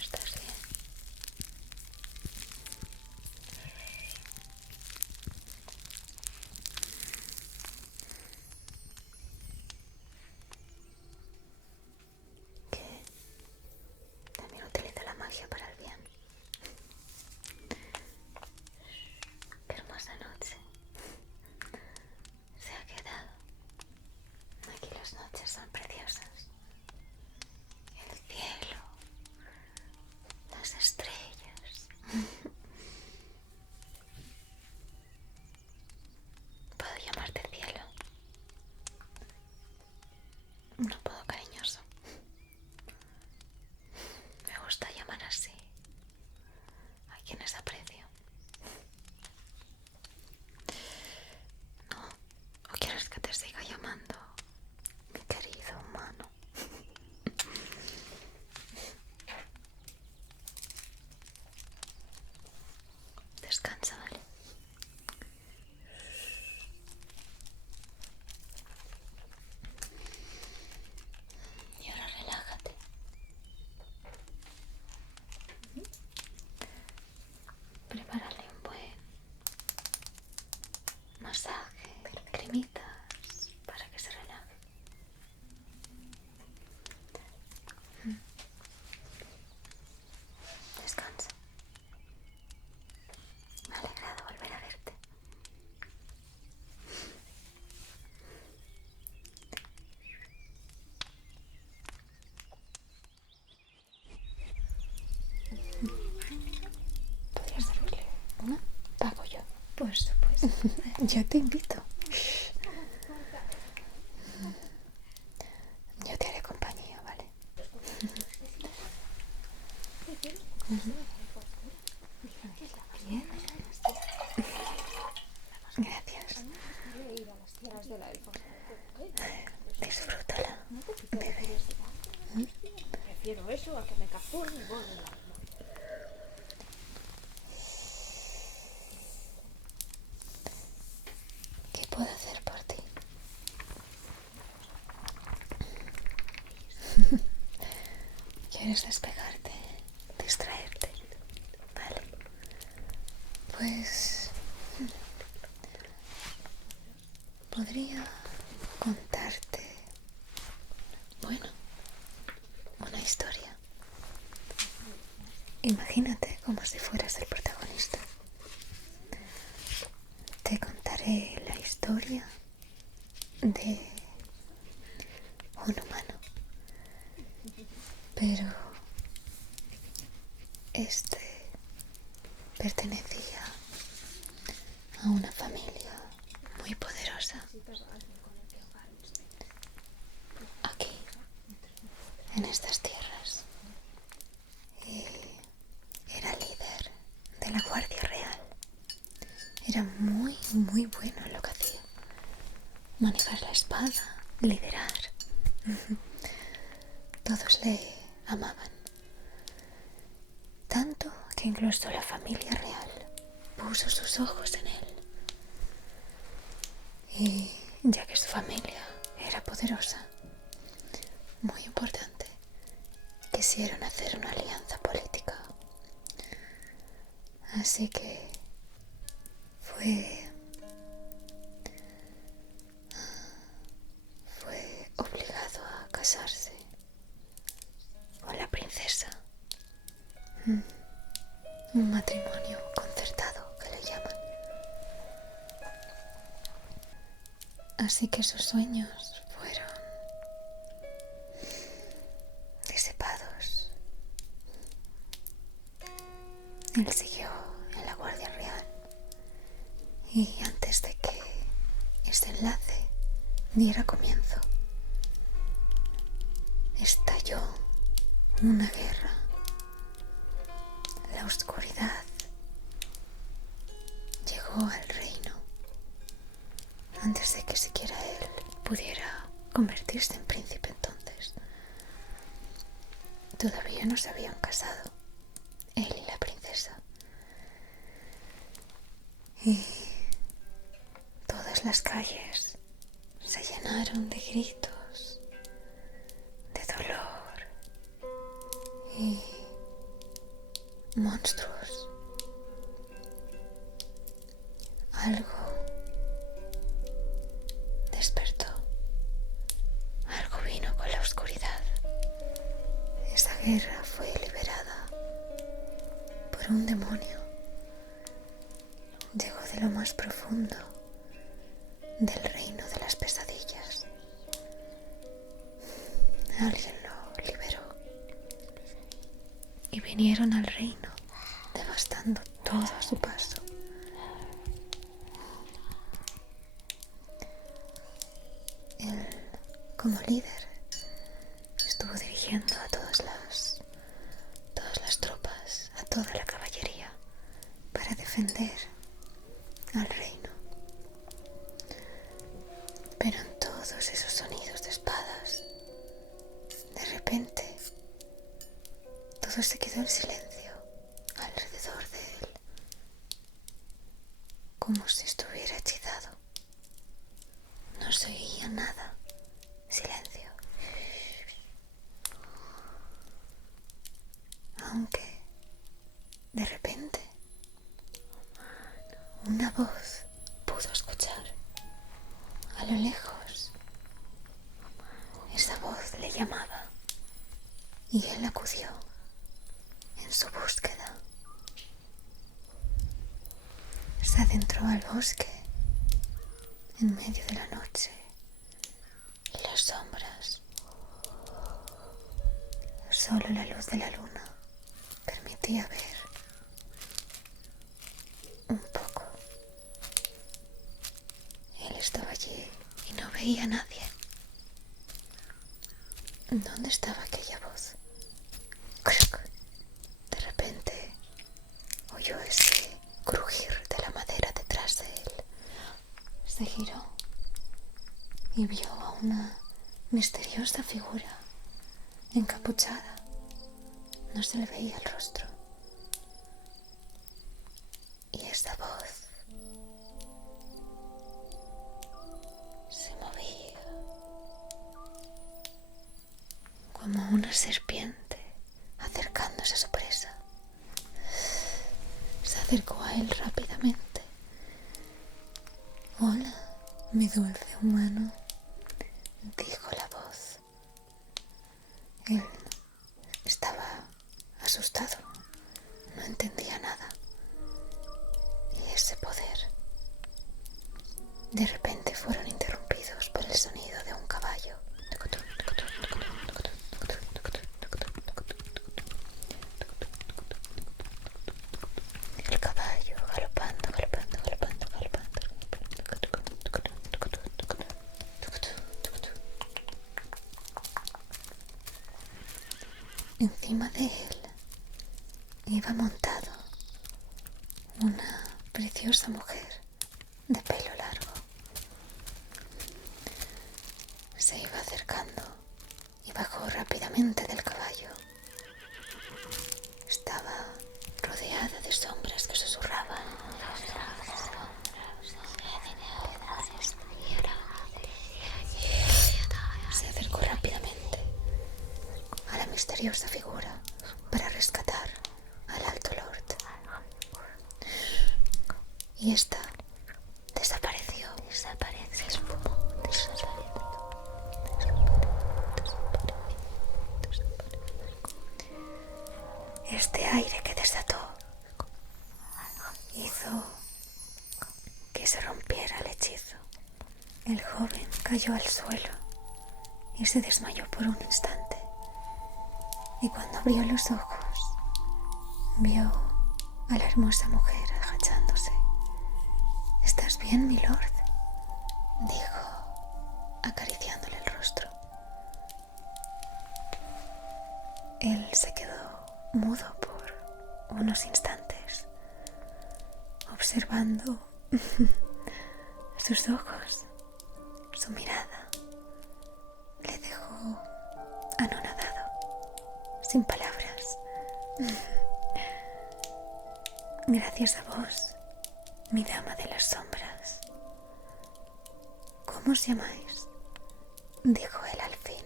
¿Estás bien? Que también utiliza la magia para el bien. Qué hermosa noche se ha quedado. Aquí las noches son preciosas. El cielo, las estrellas. ¿Puedo llamarte cielo? Un apodo cariñoso. Me gusta llamar así a quienes aprecio. ¿No? ¿O quieres que te siga llamando mi querido humano? Descansa, ¿vale? Y ahora relájate. Prepárale un buen masaje, cremitas, para que se relaje. Descansa. Me ha alegrado volver a verte. ¿Podrías servirle una? Pago yo. Por supuesto. Yo te invito. Yo te haré compañía, ¿vale? Bien. Gracias. Disfrútala, bebé. Prefiero eso a que me capturen y vuelvan a la memoria. ¿Qué puedo hacer por ti? ¿Quieres despegarte? ¿Distraerte? Vale. Pues podría contarte, bueno, una historia. Imagínate como si fueras el protagonista. Te contaré la historia de un humano, pero este pertenecía a una familia muy poderosa aquí, en estas tierras, y era líder de la Guardia Real. Era muy, muy bueno en lo que hacía. Manejar la espada, liderar. Todos le amaban. Tanto que incluso la familia real puso sus ojos en él. Y ya que su familia era poderosa, muy importante, quisieron hacer una alianza política. Así que fue obligado a casarse con la princesa. Un matrimonio concertado, que le llaman. Así que sus sueños fueron disipados. Él siguió en la Guardia Real y antes de que ese enlace diera comienzo, estalló una guerra. La oscuridad llegó al reino antes de que siquiera él pudiera convertirse en príncipe. Entonces todavía no se habían casado, él y la princesa, y todas las calles se llenaron de gritos, de dolor y monstruos. Algo despertó, algo vino con la oscuridad. Esa guerra fue liberada por un demonio. Llegó de lo más profundo del reino de las pesadillas. Alguien lo liberó y vinieron al reino, devastando todo a su paso. Él, como líder, estuvo dirigiendo a todas las tropas, a toda la caballería, para defender al reino. Pero en todos esos sonidos de espadas, de repente, todo se quedó en silencio alrededor de él, como si estuviera hechizado. No se oía nada, silencio. Aunque, de repente, una voz pudo escuchar a lo lejos. Esa voz le llamaba y él acudió en su búsqueda. Se adentró al bosque en medio de la noche y las sombras. Solo la luz de la luna permitía ver un poco. Él estaba allí y no veía a nadie. ¿Dónde estaba aquella voz? ¡Crac! De repente y vio a una misteriosa figura encapuchada. No se le veía el rostro. Y esa voz se movía como una serpiente acercándose a su presa. Se acercó a él rápidamente. «Hola, mi dulce humano», dijo la voz. Él estaba asustado, no entendía nada. Y ese poder de repente fueron interrumpidos por el sonido de un caballo. El caballo galopando, galopando, galopando, galopando. Encima de él iba montado una preciosa mujer de pelo largo. Se iba acercando y bajó rápidamente del caballo. Estaba rodeada de sombras que susurraban. Se acercó rápidamente a la misteriosa figura para rescatar al Alto Lord. Y esta desapareció. Se esfumó. Este aire que desató hizo que se rompiera el hechizo. El joven cayó al suelo y se desmayó por un instante. Y cuando abrió los ojos, vio a la hermosa mujer agachándose. «¿Estás bien, mi lord?», dijo, acariciándole el rostro. Él se quedó mudo por unos instantes, observando sus ojos. Su mirada le dejó anonadado, sin palabras. «Gracias a vos, mi dama de las sombras». «¿Cómo os llamáis?», dijo él al fin.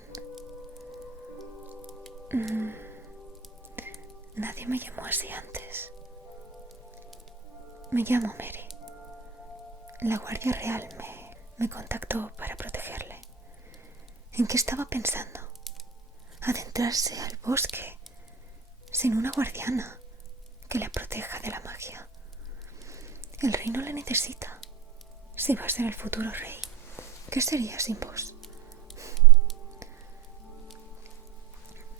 Nadie me llamó así antes. Me llamo Mary. La Guardia Real me contactó para protegerle. ¿En qué estaba pensando? Adentrarse al bosque sin una guardiana que la proteja de la magia. El rey no la necesita. Si va a ser el futuro rey, ¿qué sería sin vos?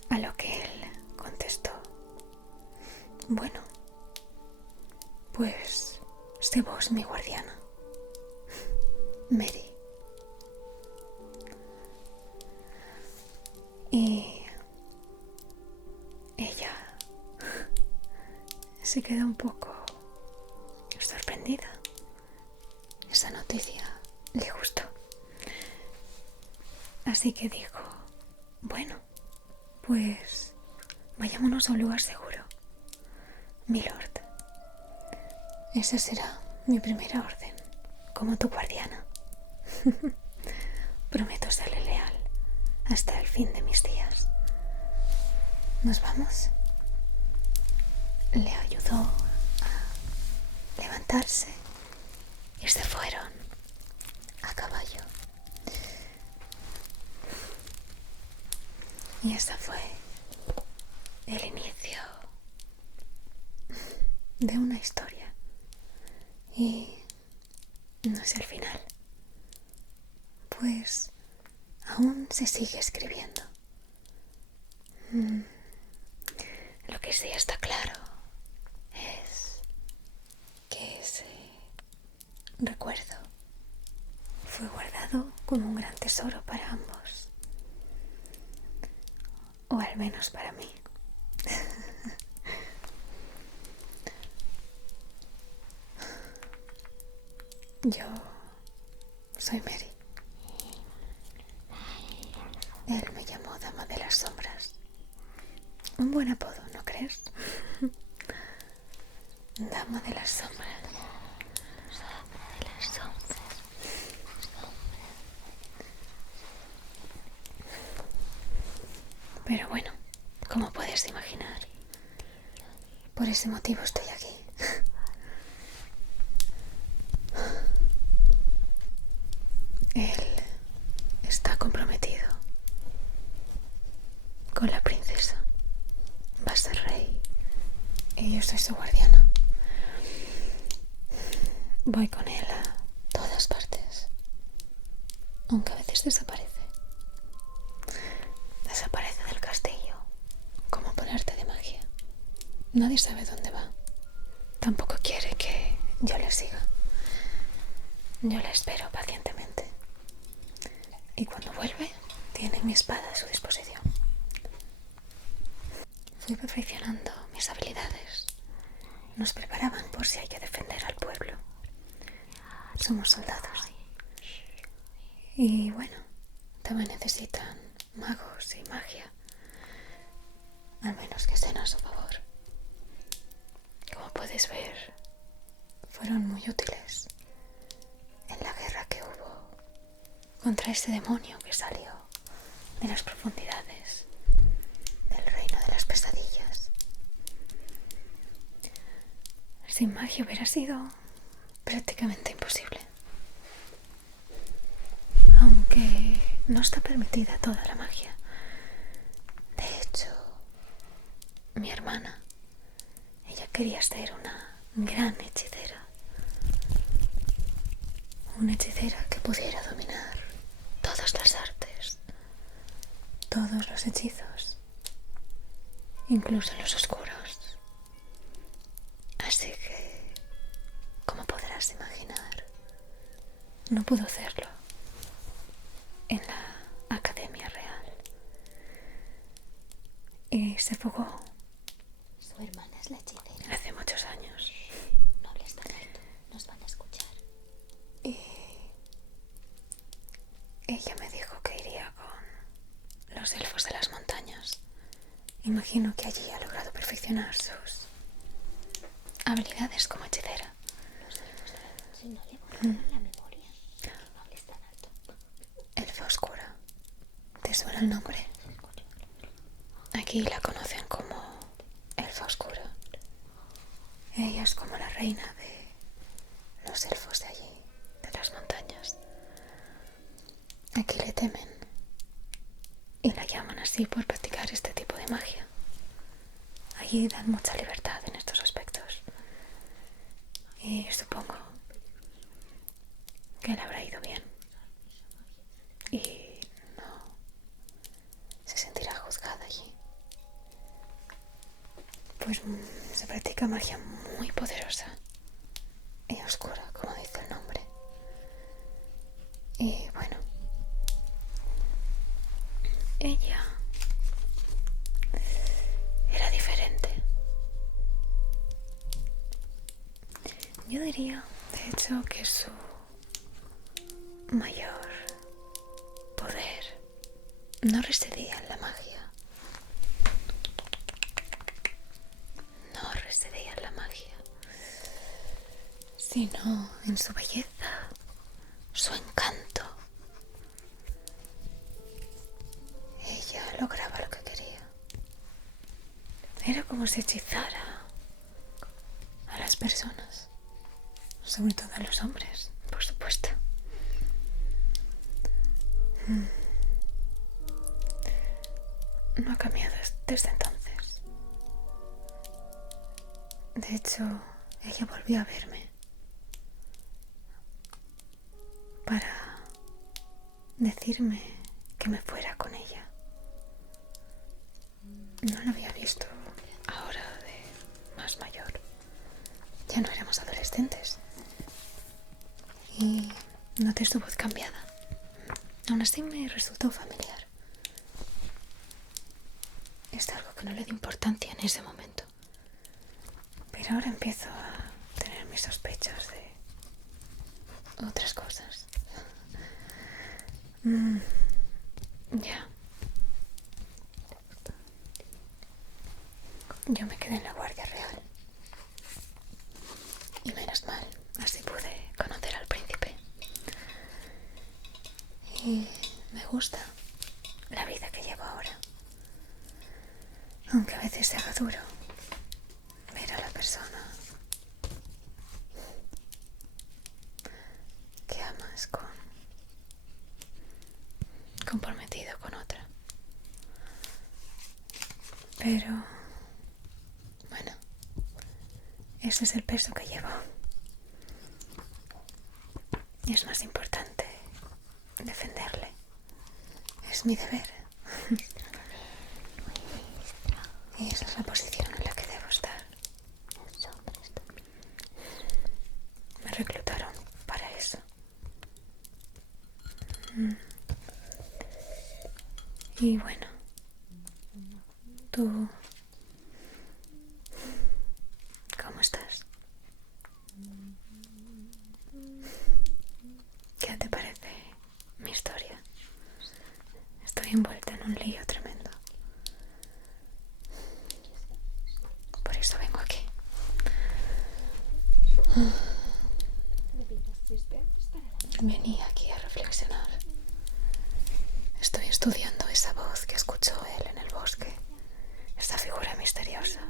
A lo que él contestó: «Bueno, pues sé vos mi guardiana, Mary». Y ella se quedó un poco sorprendida. Esa noticia le gustó. Así que dijo: «Bueno, pues vayámonos a un lugar seguro, mi lord. Esa será mi primera orden, como tu guardiana. Prometo serle leal hasta el fin de mis días. ¿Nos vamos?». Le ayudó a levantarse y se fueron a caballo. Y ese fue el inicio de una historia. Y no es el final, pues aún se sigue escribiendo. Lo que sí está claro es que ese recuerdo fue guardado como un gran tesoro para ambos, o al menos para mí. Yo soy Mary. Él me llamó Dama de las Sombras. Un buen apodo, ¿no crees? Dama de las Sombras. De las sombras. Pero bueno, como puedes imaginar, por ese motivo estoy aquí. Él está comprometido con la princesa. Va a ser rey y yo soy su guardiana. Voy con él a todas partes, aunque a veces desaparece. Desaparece del castillo, como por arte de magia. Nadie sabe dónde va. Tampoco quiere que yo le siga. Yo le espero pacientemente. Y cuando vuelve, tiene mi espada a su disposición. Fui perfeccionando mis habilidades. Nos preparaban por si hay que defender al pueblo. Somos soldados. Y bueno, también necesitan magos y magia. Al menos que estén a su favor. Como puedes ver, fueron muy útiles en la guerra que hubo contra ese demonio que salió de las profundidades del reino de las pesadillas. Sin magia hubiera sido prácticamente imposible. Aunque no está permitida toda la magia. De hecho, mi hermana, ella quería ser una gran hechicera. Una hechicera que pudiera dominar todas las artes, todos los hechizos, incluso los oscuros. Así que, como podrás imaginar, no pudo hacerlo en la Academia Real. Y se fugó Su hermana es la hechicera. hace muchos años. No hables tan alto, nos van a escuchar. Y ella me dijo que iría con los elfos de las montañas. Imagino que allí ha logrado perfeccionar sus habilidades como hechicera. Si no le borraron la memoria, que no hables tan alto. Elfa oscura. ¿Te suena el nombre? Aquí la conocen como Elfa oscura. Ella es como la reina de los elfos de allí, de las montañas. Aquí le temen y la llaman así por practicar este tipo de magia. Allí dan mucha libertad en estos aspectos. Y supongo que le habrá ido bien. Y no se sentirá juzgada allí. Pues se practica magia muy poderosa y oscura, como dice el nombre. Y bueno, ella era diferente. Yo diría, de hecho, que su mayor poder no residía en la magia. No residía en la magia, sino en su belleza, su encanto. Ella lograba lo que quería. Era como si hechizara a las personas, sobre todo a los hombres, por supuesto. No ha cambiado desde entonces. De hecho, ella volvió a verme para decirme que me fuera con ella. No la había visto ahora de más mayor. Ya no éramos adolescentes. Y noté su voz cambiada. Aún así me resultó familiar. Es algo que no le di importancia en ese momento. Pero ahora empiezo a tener mis sospechas de otras cosas. Ya. yo me quedé en la Guardia Real. Y menos mal, así pude conocer al príncipe. Y me gusta la vida que llevo ahora. Aunque a veces se haga duro ver a la persona que amas comprometido con otra. Pero bueno, ese es el peso que llevo. Y es más importante defenderle. Es mi deber. Y esa es la posición en la que debo estar. Me reclutaron para eso. Y bueno, ¿tú cómo estás? ¿Qué te parece mi historia? Estoy envuelta en un lío tremendo. Por eso vengo aquí. Venía aquí a reflexionar. Estoy estudiando esa voz que escuchó él en el bosque. Esa figura misteriosa.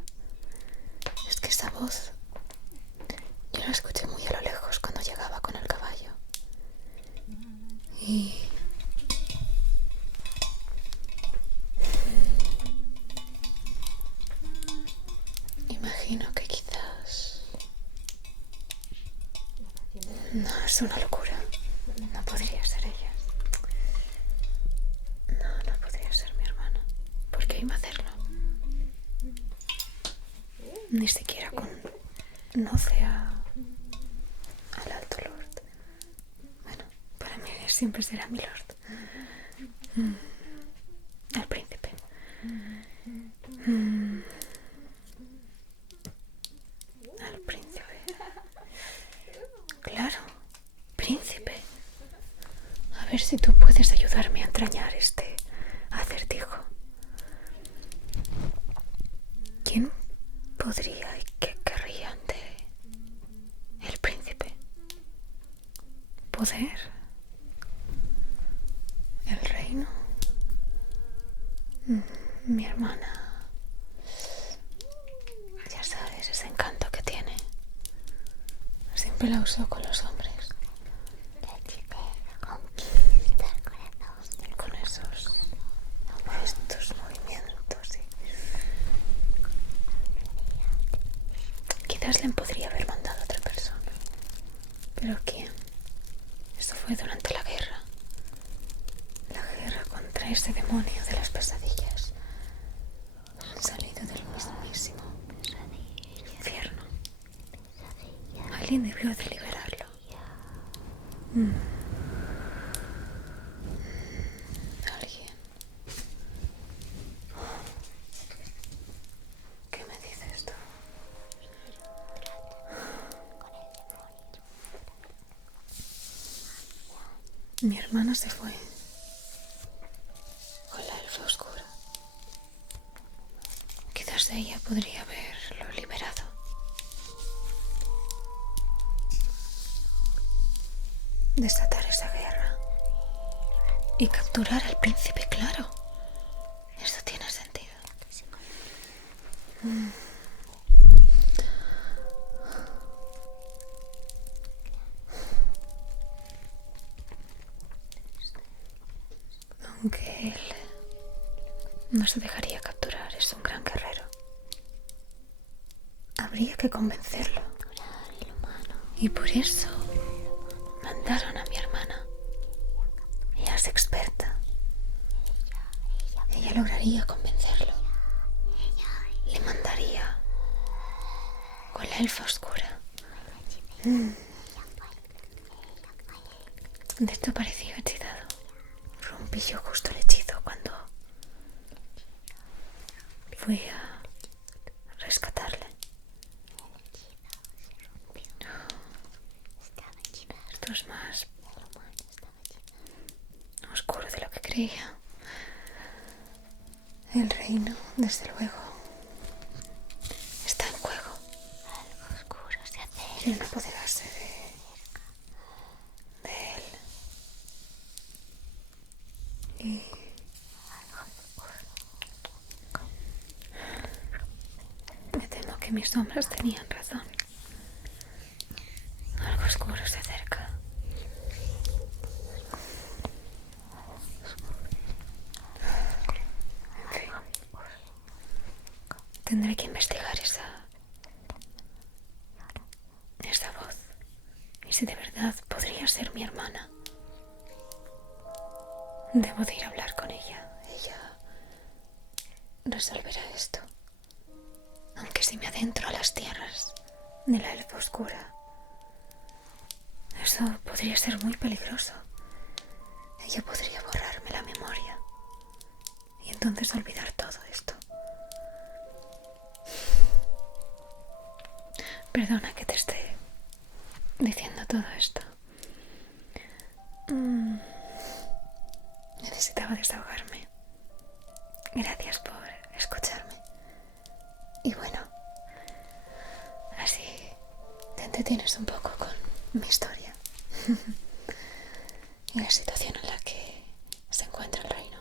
Es que esa voz yo la escuché muy a lo lejos cuando llegaba con el caballo. Y imagino que quizás... No, es una locura. No podría ser ella. No, no podría ser mi hermana. ¿Por qué iba a hacerlo? Ni siquiera conoce al Alto Lord. Bueno, para mí siempre será mi Lord. Al príncipe. Al príncipe. Claro, príncipe. A ver si tú puedes ayudarme a entrañar este acertijo. ¿Quién podría y qué querría ante el príncipe? ¿Poder? ¿El reino? Mi hermana. Ya sabes, ese encanto que tiene. Siempre la usó con los hombres. Con esos gestos, movimientos y... Quizás le podría haber mandado a otra persona. ¿Pero quién? Eso fue durante la guerra. La guerra contra ese demonio de las pesadillas. Han salido del mismísimo infierno. Alguien debió de liberarlo. Alguien. ¿Qué me dices tú? Mi hermana se fue con la elfa oscura. Quizás ella podría haberlo liberado. Desatar esa guerra y capturar al príncipe, claro. Eso tiene sentido. Aunque él no se dejaría capturar, es un gran guerrero. Habría que convencerlo. Y por eso mandaron a mi hermana. Ella es experta. Ella lograría convencerlo. Le mandaría con la elfa oscura. De esto pareció hechizado. Rompí yo justo el hechizo cuando fui a rescatarle. Esto es más oscuro de lo que creía. El reino, desde luego, que mis sombras tenían razón. Algo oscuro se acerca. En fin, tendré que investigar esa voz. Y si de verdad podría ser mi hermana. Debo de ir a hablar con ella. Ella resolverá esto. Aunque si me adentro a las tierras de la elfa oscura, eso podría ser muy peligroso. Ella podría borrarme la memoria y entonces olvidar todo esto. Perdona que te esté diciendo todo esto. Necesitaba desahogarme. Gracias por escucharme. Y bueno, así te entretienes un poco con mi historia y la situación en la que se encuentra el reino.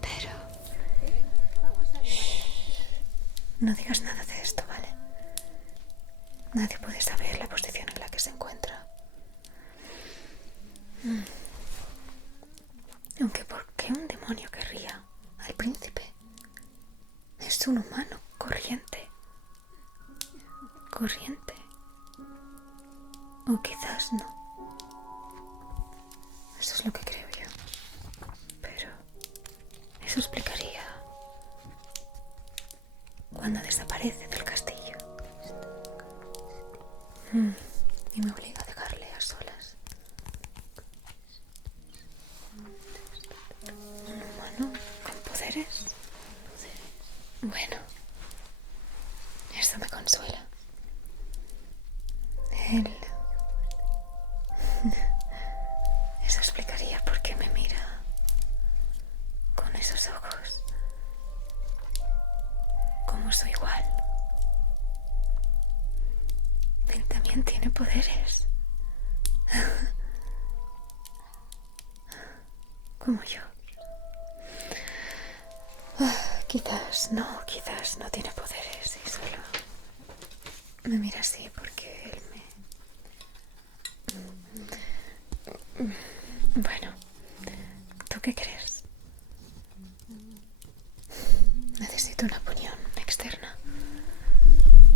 Pero no digas nada de esto, ¿vale? Nadie puede saber la posición en la que se encuentra. Aunque ¿por qué un demonio querría al príncipe? Es un humano corriente. Corriente. O quizás no. Eso es lo que creo yo. Pero eso explicaría cuando desaparece del castillo. Y me obliga a dejarle a solas. ¿Un humano con poderes? Bueno, eso me consuela. Eso explicaría por qué me mira con esos ojos. Como soy igual. Él también tiene poderes. Como yo. Quizás no tiene poderes y solo me mira así porque él me... Bueno, ¿tú qué crees? Necesito una opinión externa.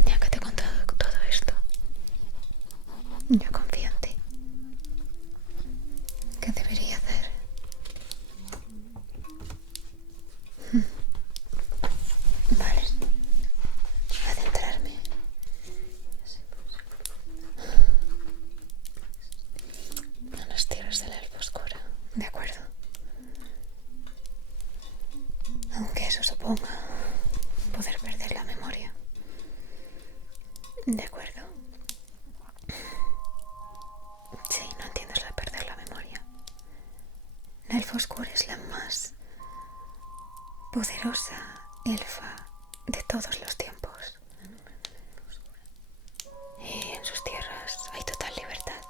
Ya que te he contado todo esto, yo confío en ti. ¿Qué debería hacer? Vale. Adentrarme en las tierras de la elfa oscura. De acuerdo. Aunque eso suponga poder perder la memoria. De acuerdo. Sí, no entiendes lo de perder la memoria. La elfa oscura es la más poderosa elfa de todos los tiempos. Y en sus tierras hay total libertad.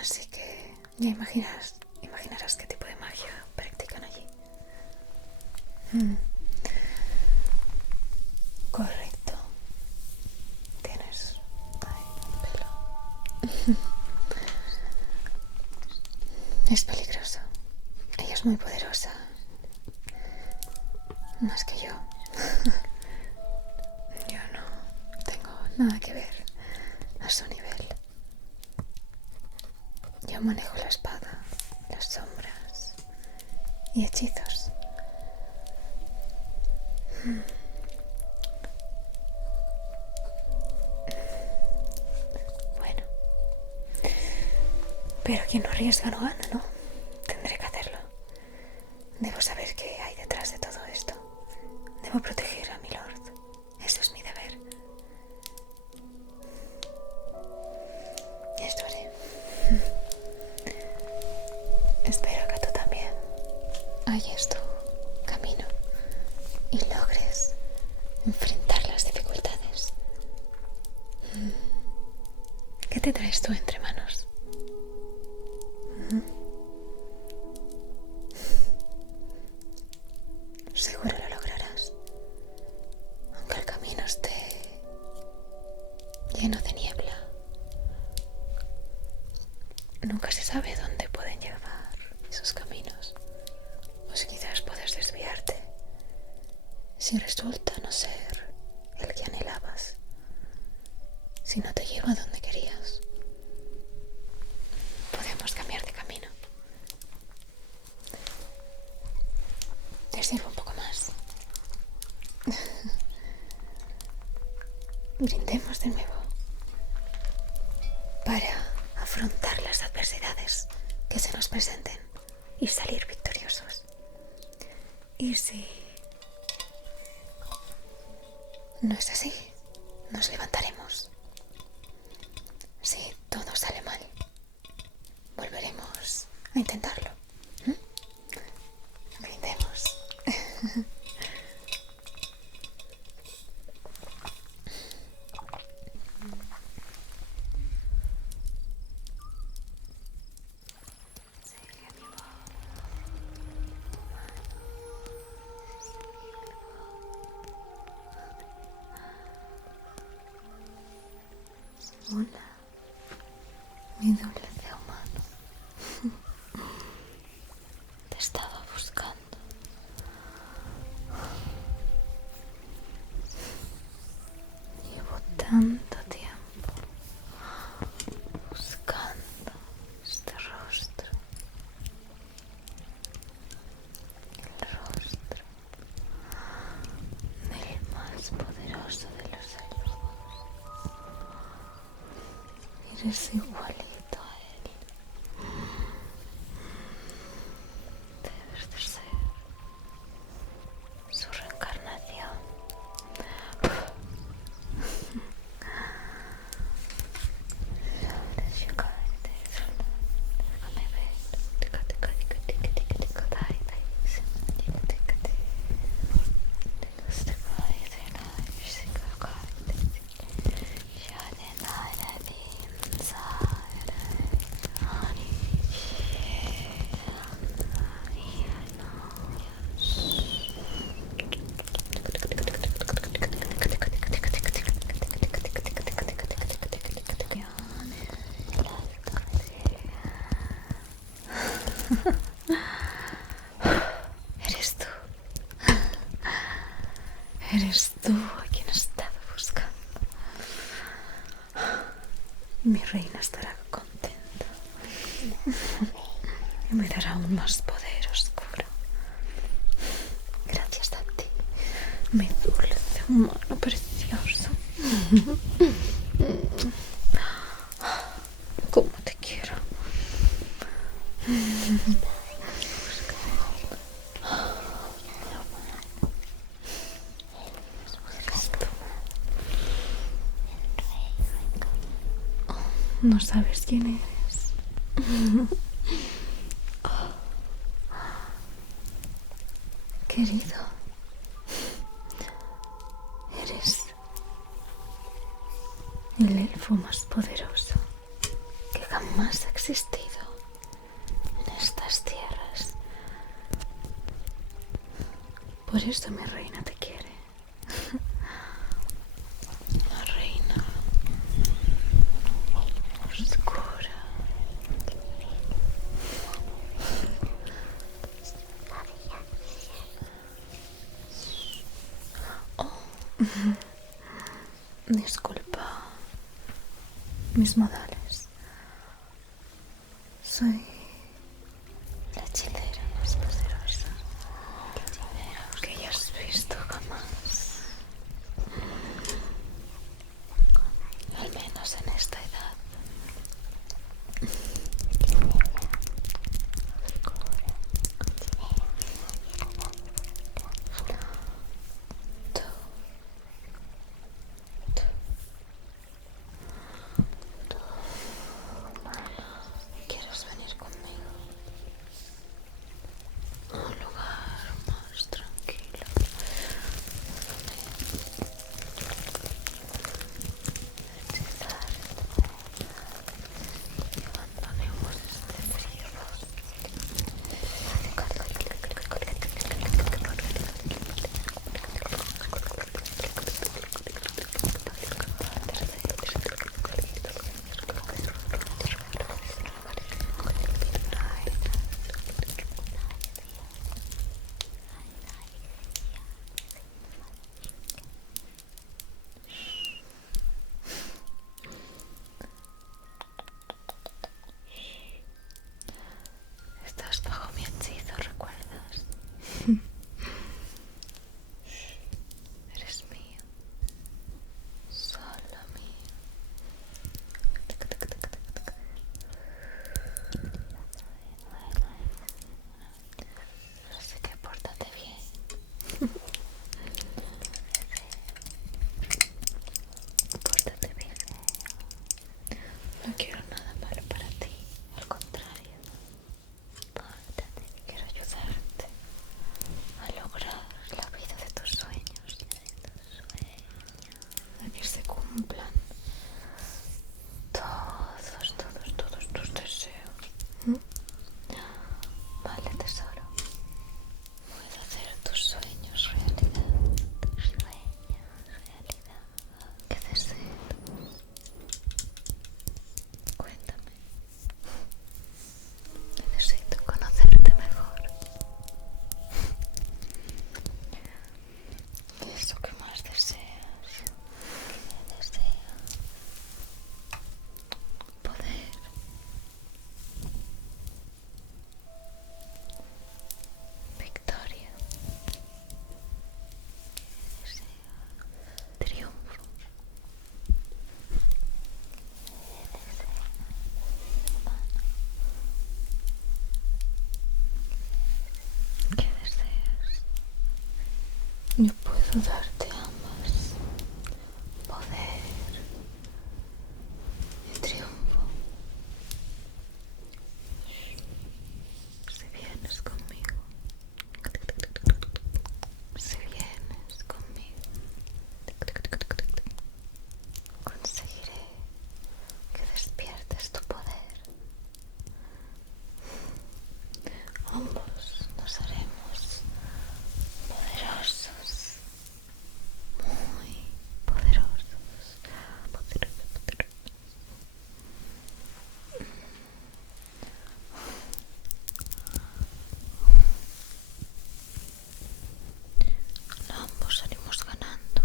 Así que ya imaginarás qué tipo de magia practican allí. Correcto. Tienes ahí pelo. Es peligroso. Ella es muy poderosa. Más que yo. Yo no tengo nada que ver a su nivel. Yo manejo la espada, las sombras y hechizos. Bueno. Pero quien no arriesga no gana, ¿no? Tendré que hacerlo. Debo saber qué hay detrás de todo esto. Debo proteger a mi lord. Eso es mi deber. Y esto haré. Espero que tú también halles tu camino y logres enfrentar las dificultades. ¿Qué te traes tú entre manos? Seguro lo lograrás. si resulta no ser el que anhelabas, si no te lleva a donde querías, podemos cambiar de camino. Te sirvo un poco más. Brindemos de nuevo para afrontar las adversidades que se nos presenten y salir victoriosos. Y si no es así, nos levantaremos. Si todo sale mal, volveremos a intentarlo. Brindemos. Hola, mi dulce humano. Te estaba buscando. Llevo tanto tiempo buscando este rostro. El rostro del más poderoso de los elfos. Eres igualito a él. Debes de ser su reencarnación. Déjame ver. Eres tú. Eres tú a quien estaba buscando. Mi reina estará contenta y me dará aún más poder oscuro. Gracias a ti, mi dulce humano precioso. ¿Cómo te quiero? No sabes quién eres. Querido, eres el elfo más poderoso que jamás ha existido en estas tierras. Por eso mi reina te quiere. La reina oscura. Disculpa mis modales. Soy la hechicera más poderosa que hayas visto jamás. Al menos en esta edad. ¿Quieres venir conmigo? darte ambas poder y triunfo. Si vienes conmigo, si vienes conmigo, conseguiré que despiertes tu poder. Ambos nos haremos poderosos, muy poderosos, poderosos, poderosos. Ambos salimos ganando.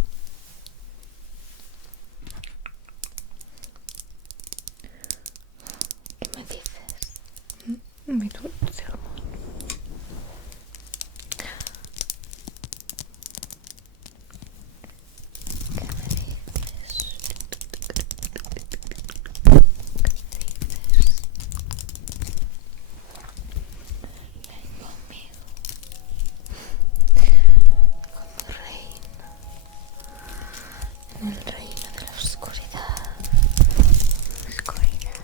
¿Qué me dices? Mi dulce amor. ¿Qué me dices? ¿Qué dices? Ven conmigo, como reina, en el reino de la oscuridad. Oscuridad.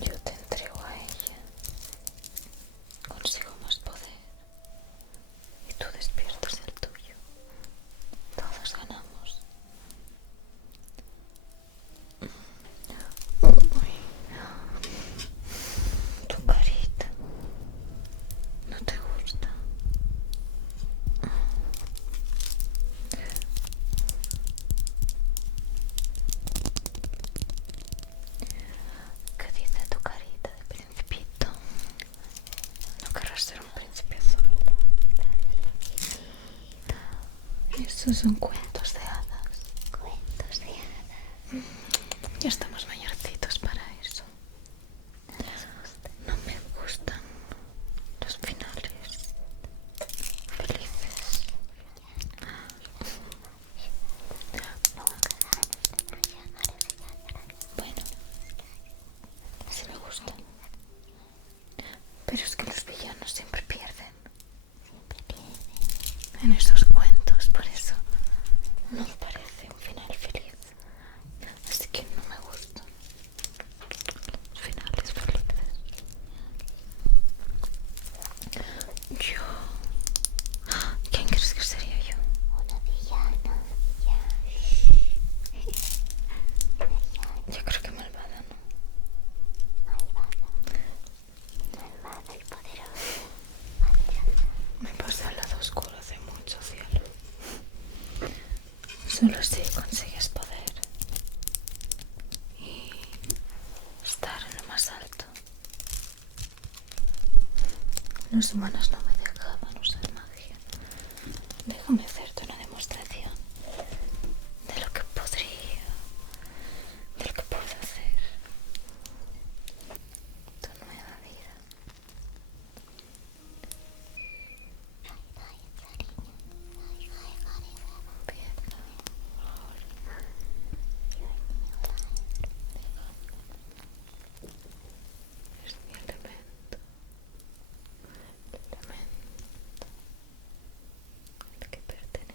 Yo te entrego a ella. Consigo más poder y tú despiertas el tuyo. Todos ganamos. Uy, tu carita no te gusta. ¿Qué dice tu carita de principito? No querrás ser un príncipe solo. Estos son cuentos de hadas. Cuentos de hadas. Ya estamos mayorcitos para eso. No les gusta. No me gustan los finales felices. Bueno, sí me gustan. Pero es que los villanos siempre pierden. Siempre pierden. En esos cuentos, por eso no me parece un final feliz. Así que no me gustan los finales felices. Yo... ¿Quién crees que sería yo? Una villana. Ya. Yo creo que malvada, ¿no? Malvada. Malvada y poderosa. Me pasa al lado oscuro hace mucho, cielo. Solo así consigues poder y estar en lo más alto. Los humanos no me dejaban usar magia. Déjame hacerte una demostración de lo que podría, de lo que puedo hacer. Tu nueva vida. Empieza ahora. Es mi elemento. El elemento al que pertenezco.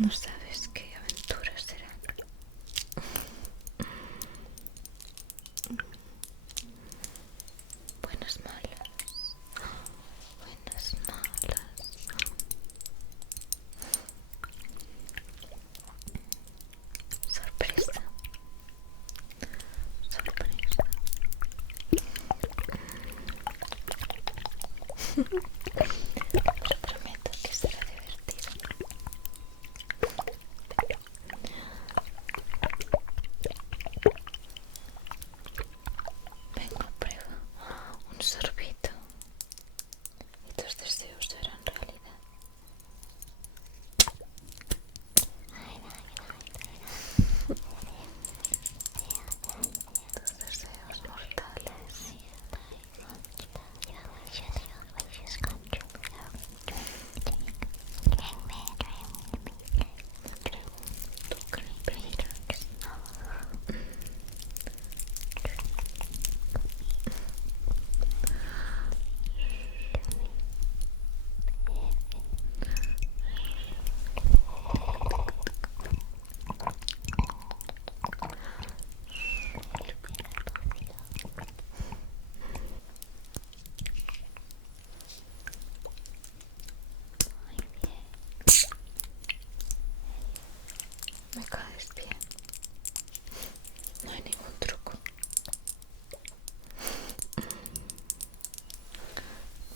No sabes qué aventuras serán. Buenas, malas. Buenas, malas. Sorpresa. Sorpresa. Os prometo que será divertido. Venga, prueba un sorbito y tus deseos serán realidad. Tus deseos mortales. ¿Tú qué pedirás? Me caes bien. No hay ningún truco.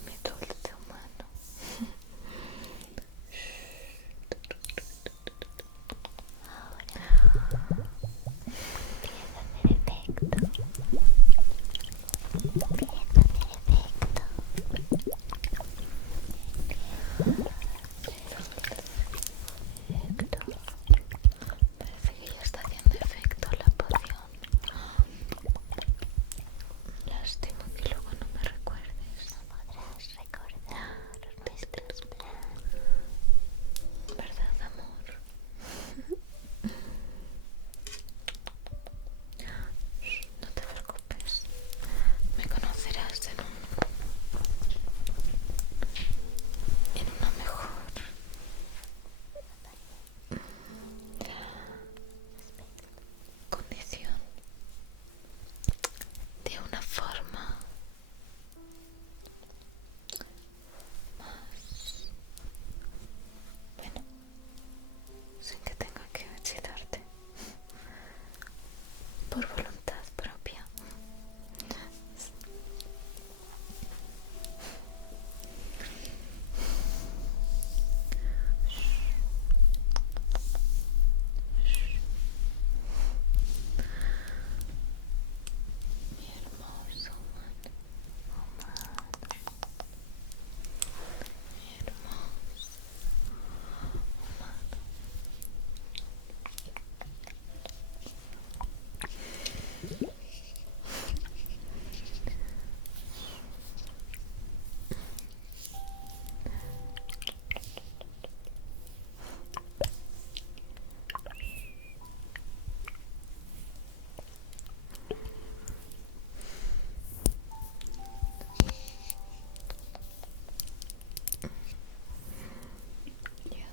Mi dulce humano. Parece que ya está haciendo efecto la poción. Lástima que luego no me recuerdes. No podrás recordar nuestros planes. ¿Verdad, amor? No te preocupes. Me conocerás en una mejor condición. De una forma más, bueno, sin que tenga que excitarte, por voluntad propia. Mi hermoso humano, mi hermoso humano. Ya.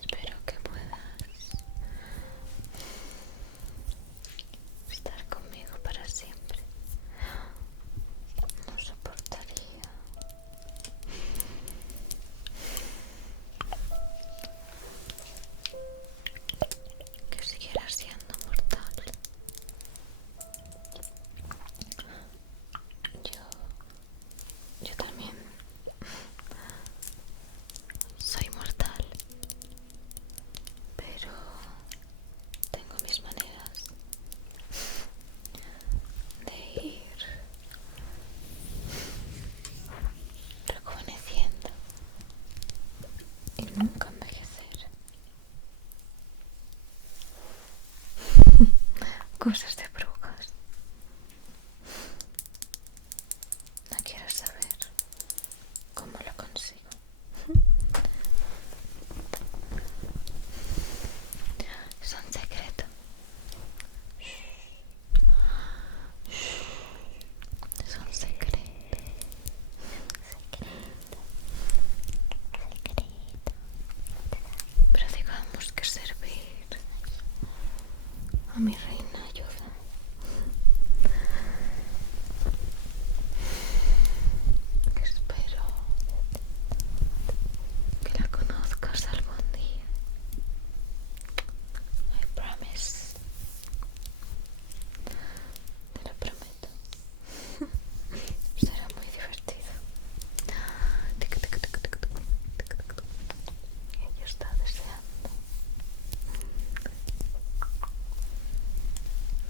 Espero que puedas estar conmigo para siempre. No soportaría que siguieras siendo mortal. Yo también soy mortal, pero tengo mis maneras de ir rejuveneciendo y nunca envejecer. Cosas de brujas. No quiero saber cómo lo consigo. Es un secreto. Es un mi reina, ayuda. Espero que la conozcas algún día. I promise. Te lo prometo. Será muy divertido. Ella está deseando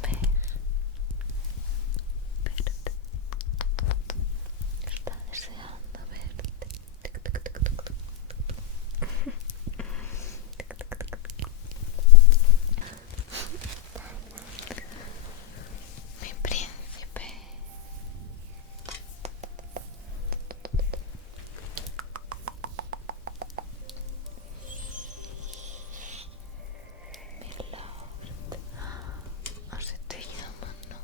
ver, verte. Está deseando verte. Mi príncipe. Mi lord. Así te llaman, ¿no?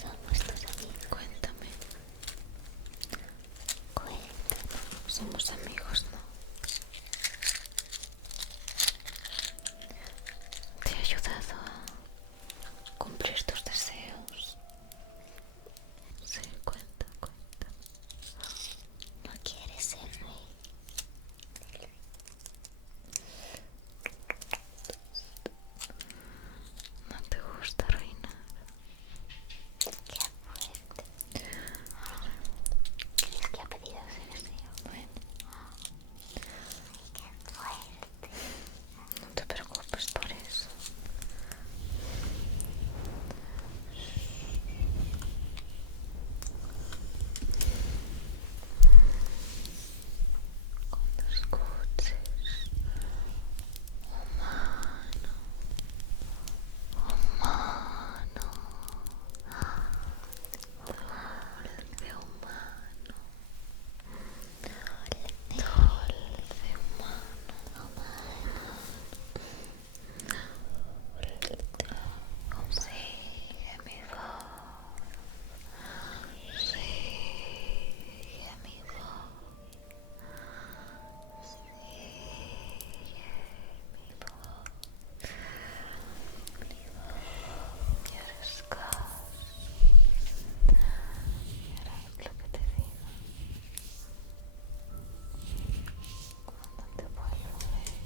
Somos tus amigos. Cuéntame. Cuéntanos. Somos amigos, ¿no? Te he ayudado a cumplir tus deseos. Sí, cuenta. ¿No quieres ser rey? ¿No te gusta reinar? ¡Qué fuerte! ¿Crees que ha pedido ese deseo? Bueno, ¡Qué fuerte! no te preocupes por eso. Cuando escuches humano, dulce humano, dulce humano, sigue mi voz, sigue mi voz, sigue mi voz. Y harás caso, y harás lo que te diga. Cuando te vuelva a ver,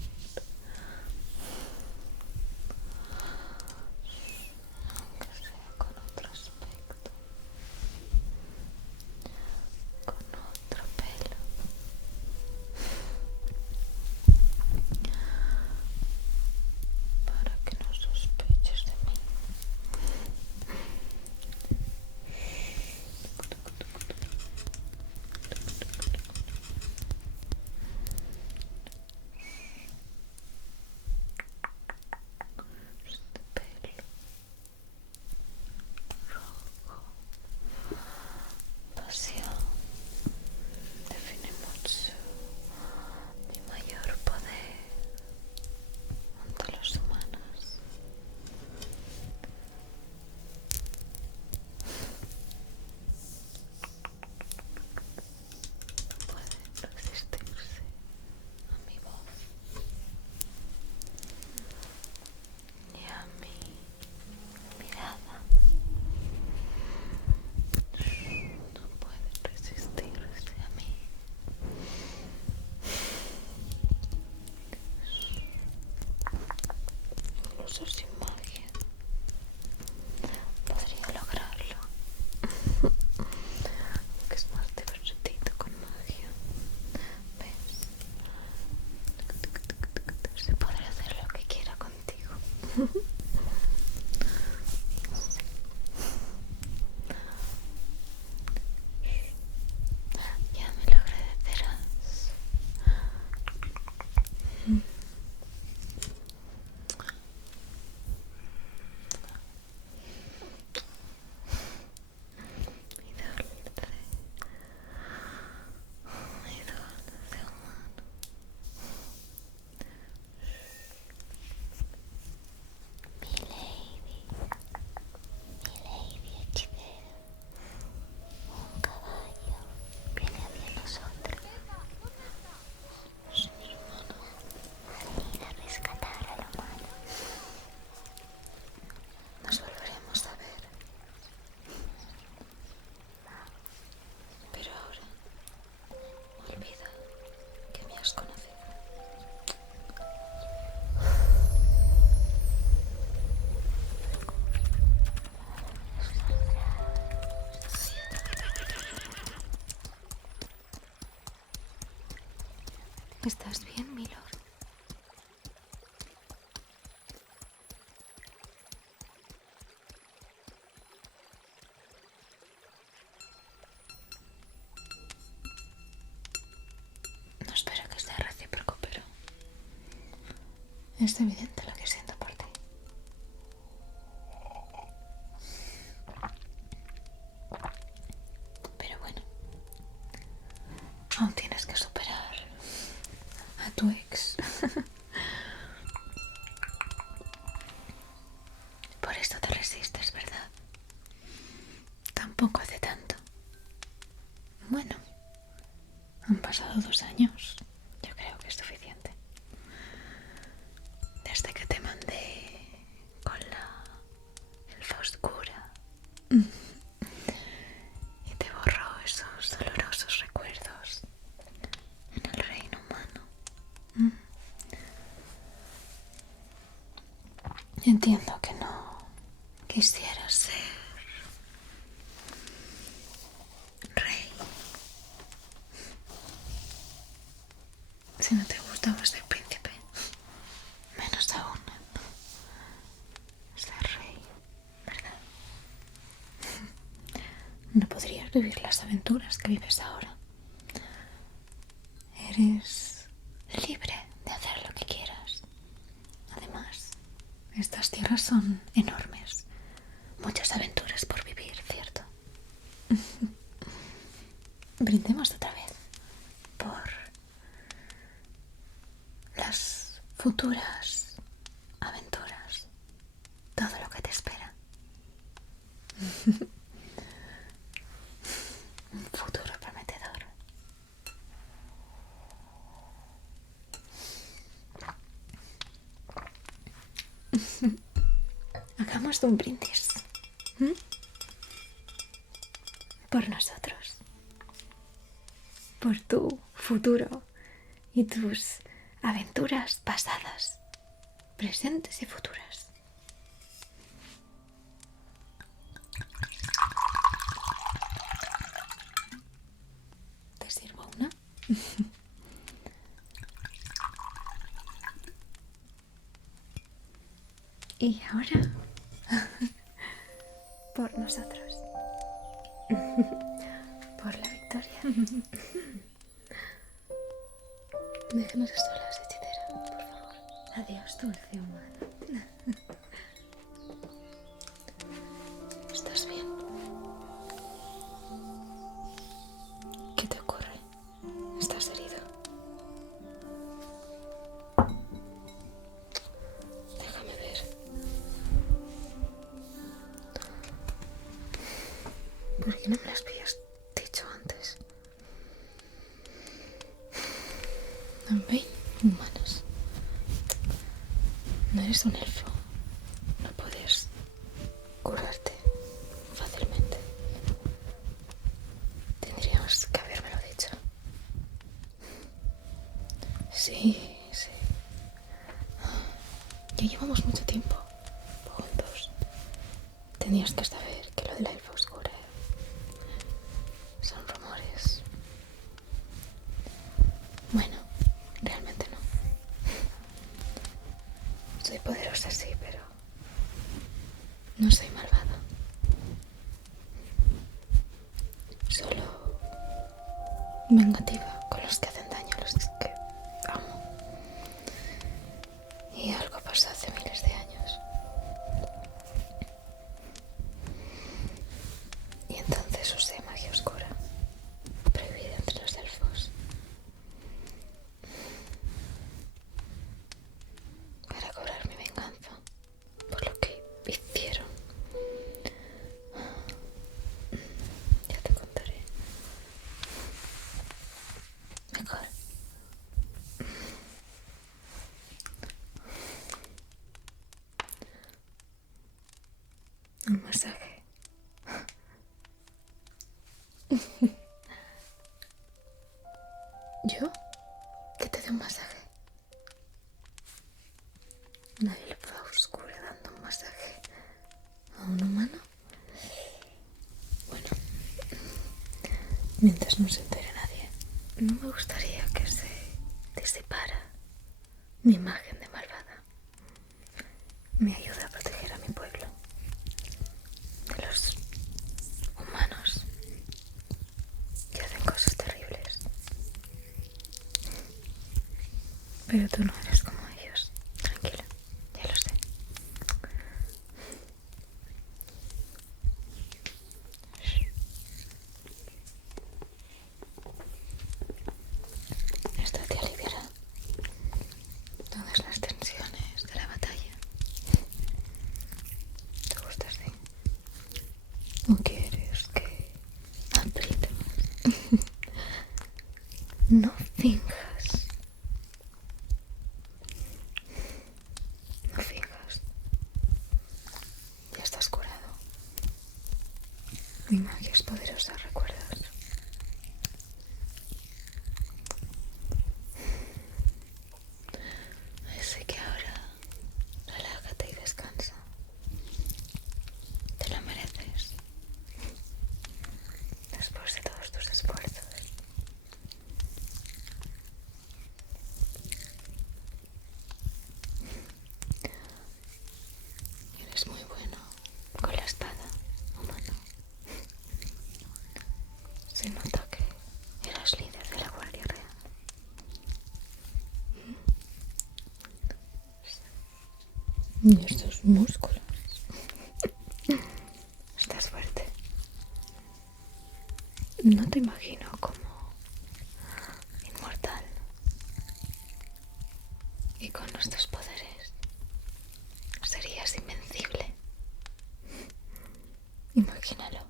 aunque sea con otro aspecto, con otro pelo, para que no sospeches de mí. Este pelo rojo, pasión, define mucho mi mayor poder ante los humanos. No puede resistirse a mi voz ni a mi mirada. No puede resistirse a mí. Incluso sin magia podría lograrlo, que es más divertido con magia. ¿Ves? Se podrá hacer lo que quiera contigo. Sí. Ya me lo agradecerás. Mi dulce humano. ¿Estás bien, Milord? No espero que sea recíproco, pero es evidente lo que siento por ti. Pero bueno, aún tienes que superar a tu ex. Por esto te resistes, ¿verdad? Tampoco hace tanto. Bueno, han pasado 2 años. Yo creo que es suficiente. Desde que te mandé con la elfa oscura y te borró esos dolorosos recuerdos en el reino humano. Entiendo que no quisieras ser rey si no te gustaba ser príncipe, menos aún ser rey, ¿verdad? No podrías vivir las aventuras que vives ahora. Eres libre de hacer lo que quieras. Además, estas tierras son enormes. Muchas aventuras por vivir, ¿cierto? Brindemos otra vez por las futuras aventuras. Todo lo que te espera. Un futuro prometedor. Hagamos un brindis. Por nosotros. Por tu futuro y tus aventuras pasadas, presentes y futuras. ¿Te sirvo una? Y ahora, por nosotros. Por la victoria. Déjanos a solas, hechicera, por favor. Adiós, dulce humano. ¿Estás bien? ¿Qué te ocurre? ¿Estás herido? Déjame ver. ¿Por qué no me las habías dicho antes? ¿Veis? Humanos. No eres un elfo. No puedes curarte fácilmente. Tendríamos que habérmelo dicho. Sí, sí. Ya llevamos mucho tiempo juntos. Tenías que saber que lo de la elfa oscura son rumores. Bueno, realmente no. Soy poderosa, sí, pero no soy malvada. Solo vengativa con los que hacen daño a los que amo. Y algo pasó hace miles de años. Y entonces usé magia oscura, prohibida entre los elfos, para cobrar mi venganza por lo que hicieron. Ya te contaré. Mejor. Un masaje. ¿Yo? ¿Que te dé un masaje? Una elfa oscura dando un masaje a un humano. Bueno, mientras no se entere nadie, no me gustaría que se mi imagen de malvada me ayuda a proteger a mi pueblo de los humanos que hacen cosas terribles. Pero tú no eres como ellos. Tranquila, ya lo sé. Esto te aliviará todas las tensiones de la batalla. ¿Te gusta así? ¿O quieres que apriete más? No finjas. No finjas. Ya estás curado. Mi magia es poderosa, ¿recuerdas? Así que ahora relájate y descansa. Te lo mereces. Después de todos tus esfuerzos. Eres muy bueno con la espada, humano. Se nota que eras líder de la Guardia Real. Y estos músculos. Estás fuerte. No te imagino como inmortal. Y con nuestros poderes serías invencible. Imagínalo.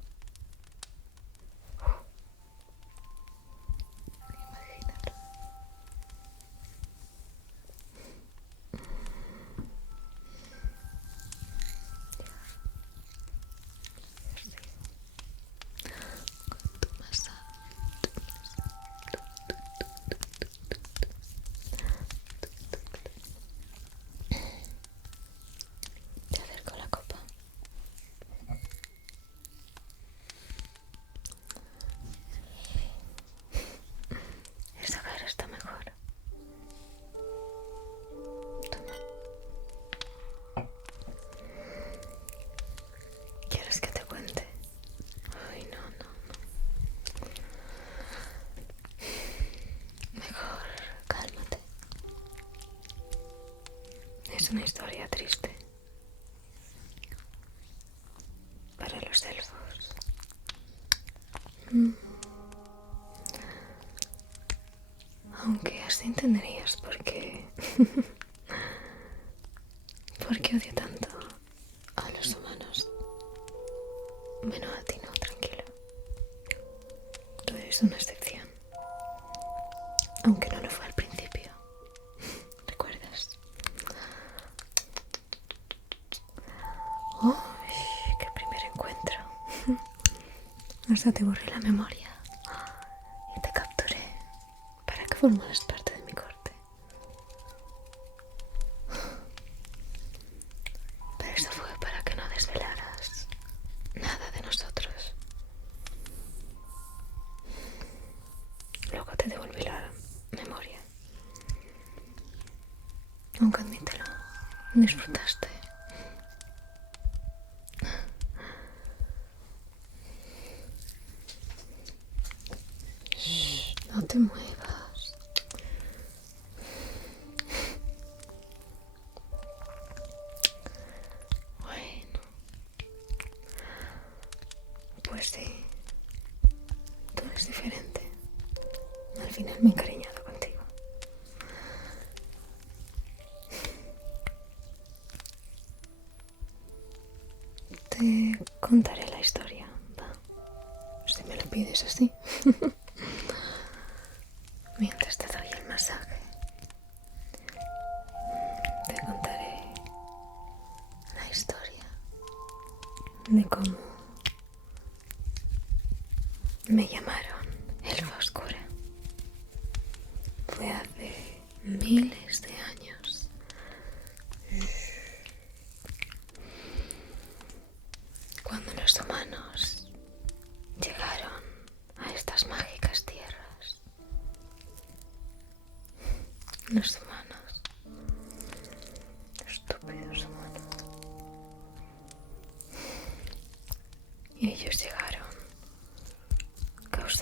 Imagínalo. Tu masa. Te acerco la copa. Esa cara está mejor. Toma. ¿Quieres que te cuente? Ay, no, no, no. Mejor cálmate. Es una historia triste. Para los elfos. Aunque así entenderías por qué. ¿Por qué odio tanto a los humanos? Bueno, a ti no, tranquilo. Tú eres una excepción. Aunque no lo fue al principio. ¿Recuerdas? ¡Uy! ¡Qué primer encuentro! Hasta te borré la memoria. Y te capturé para que formaras parte de mi corte. Pero eso fue para que no desvelaras nada de nosotros. Luego te devolví la memoria. Aunque admítelo, disfrutaste. Shh, no te muevas. Bueno, pues sí, tú eres diferente. Al final me he encariñado contigo. Te contaré la historia, va. Si me lo pides así. Mientras te doy el masaje, te contaré la historia de cómo me llamaron Elfa Oscura. Fue hace miles de años. Cuando los humanos llegaron a estas mágicas tierras. Los humanos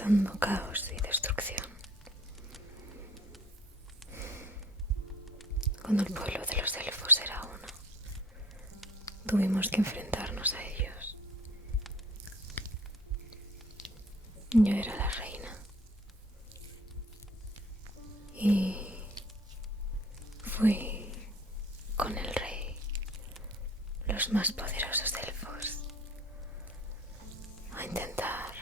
causando caos y destrucción. Cuando el pueblo de los elfos era uno, tuvimos que enfrentarnos a ellos. Yo era la reina y fui con el rey, los más poderosos elfos, a intentar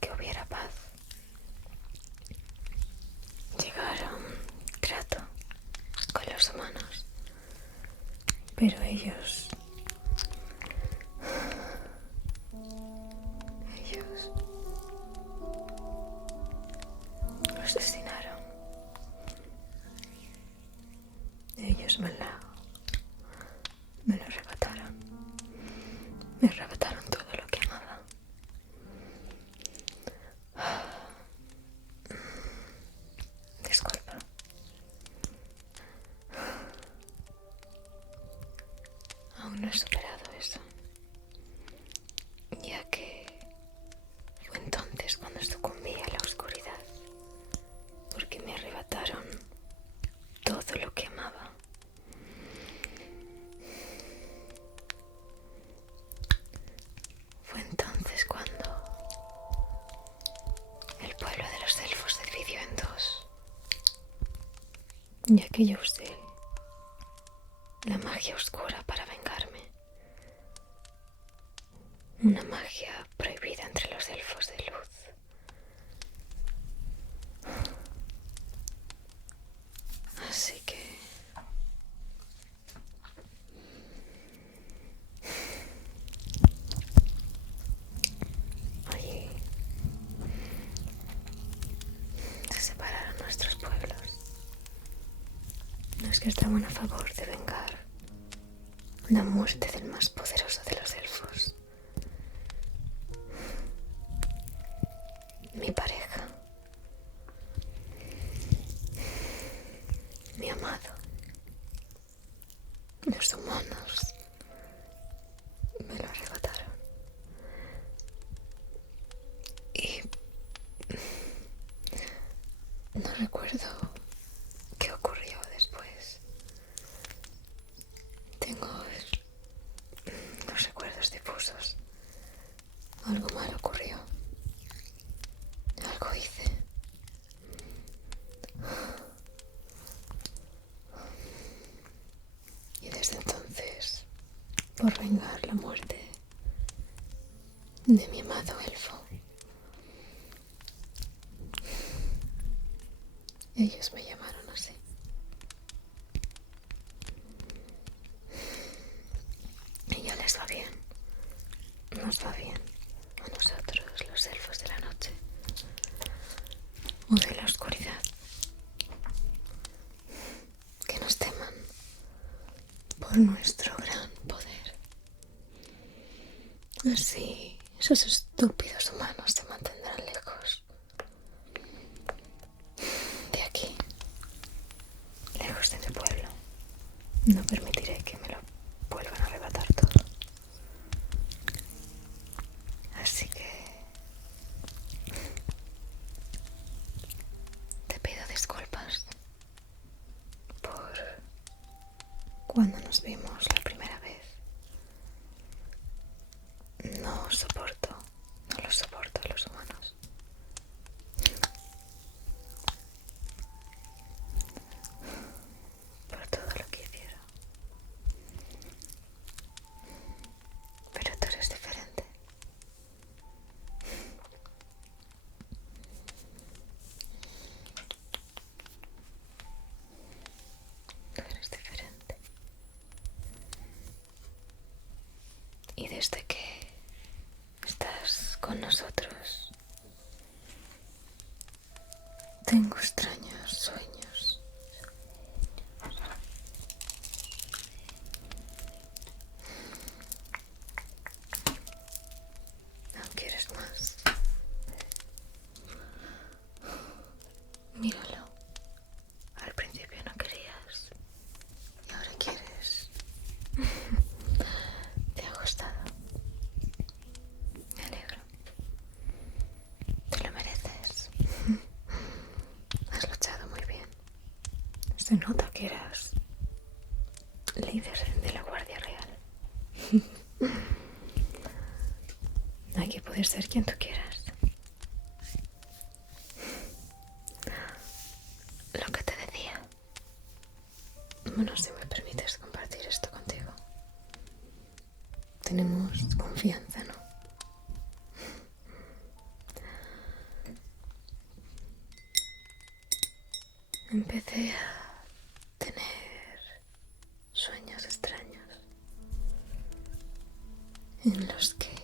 que hubiera paz. Llegar a un trato con los humanos, pero ellos lo asesinaron. Ellos me lo arrebataron. Me arrebataron todo lo que amaba. Disculpa. Aún no he superado eso, ya que fue entonces cuando sucumbí a la oscuridad, porque me arrebataron todo lo que amaba. Fue entonces cuando el pueblo de los elfos se dividió en dos, ya que yo usé la magia oscura para vengarme. Una magia prohibida entre los elfos de luz. Así que allí se separaron nuestros pueblos. Los que estaban a favor de vengar la muerte del más poderoso de los elfos, mi pareja, mi amado. Los humanos me lo arrebataron. Y no recuerdo qué ocurrió después. Tengo los recuerdos difusos. Algo mal ocurrió. Algo hice. Y desde entonces, por vengar la muerte de mi amado elfo, ellos me llamaron así. Y ya les va bien. Nos va bien a nosotros, los elfos de la noche o de la oscuridad. Que nos teman por nuestro gran poder. Así, esos estúpidos humanos se mantendrán lejos de aquí, lejos de mi pueblo. No permitiré que me lo vuelvan a arrebatar todo. Así que te pido disculpas por cuando nos vimos la primera vez. No los soporto a los humanos. Por todo lo que hicieron. Pero tú eres diferente. Tú eres diferente. Y desde que estás con nosotros, tengo extraños sueños. ¿No quieres más? Míralo. Al principio no querías. Se nota que eras líder de la Guardia Real. Hay que poder ser quien tú quieras. Lo que te decía. Bueno, si me permites compartir esto contigo. Tenemos confianza, ¿no? Empecé a tener sueños extraños en los que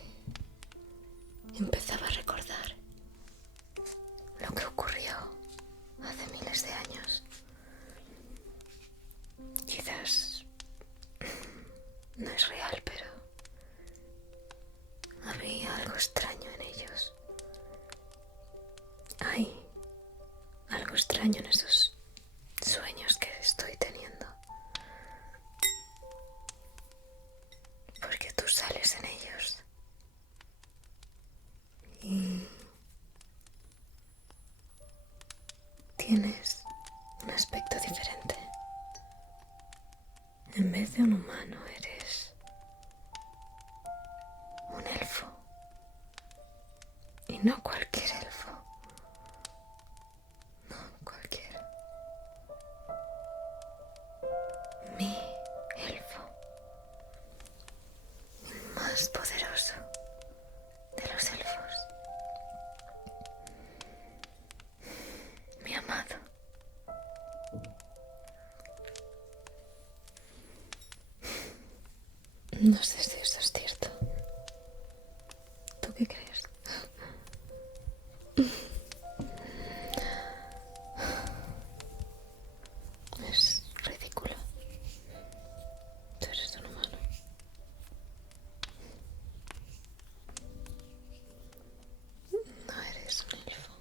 empezaba a recordar lo que ocurrió hace miles de años. Quizás no es real, pero había algo extraño en ellos. Hay algo extraño en esos sueños que estoy teniendo. Porque tú sales en ellos. Y tienes un aspecto diferente. En vez de un humano eres un elfo. Y no cualquier elfo. No cualquiera. Mi elfo. El más poderoso de los elfos. Mi amado. No sé si eso es cierto. ¿Tú qué crees? Es ridículo. Tú eres un humano. No eres un elfo.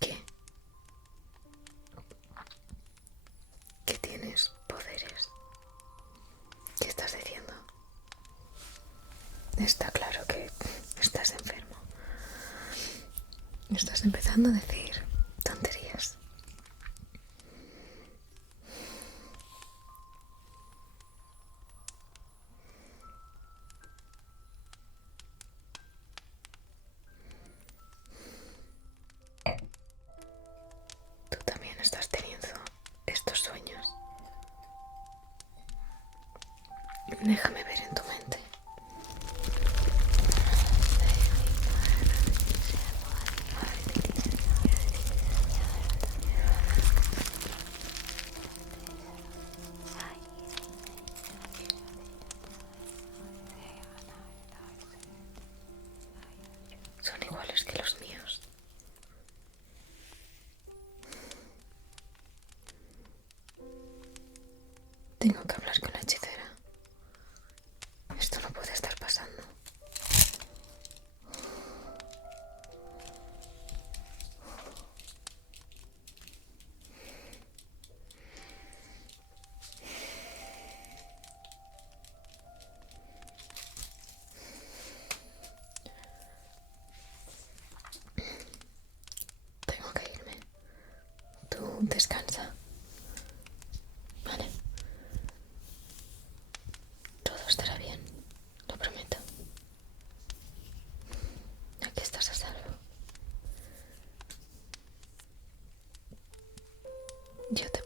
¿Qué? ¿Que tienes poderes? ¿Qué estás diciendo? Está claro que estás enfermo. Estás empezando a decir tonterías. Tú también estás teniendo estos sueños. Déjame ver en tu mente. Son iguales que los míos. Tengo que hablar con la hechicera. Esto no puede estar pasando. Tengo que irme. Tú descansa. Vale. Todo estará bien. Lo prometo. Aquí estás a salvo. Yo te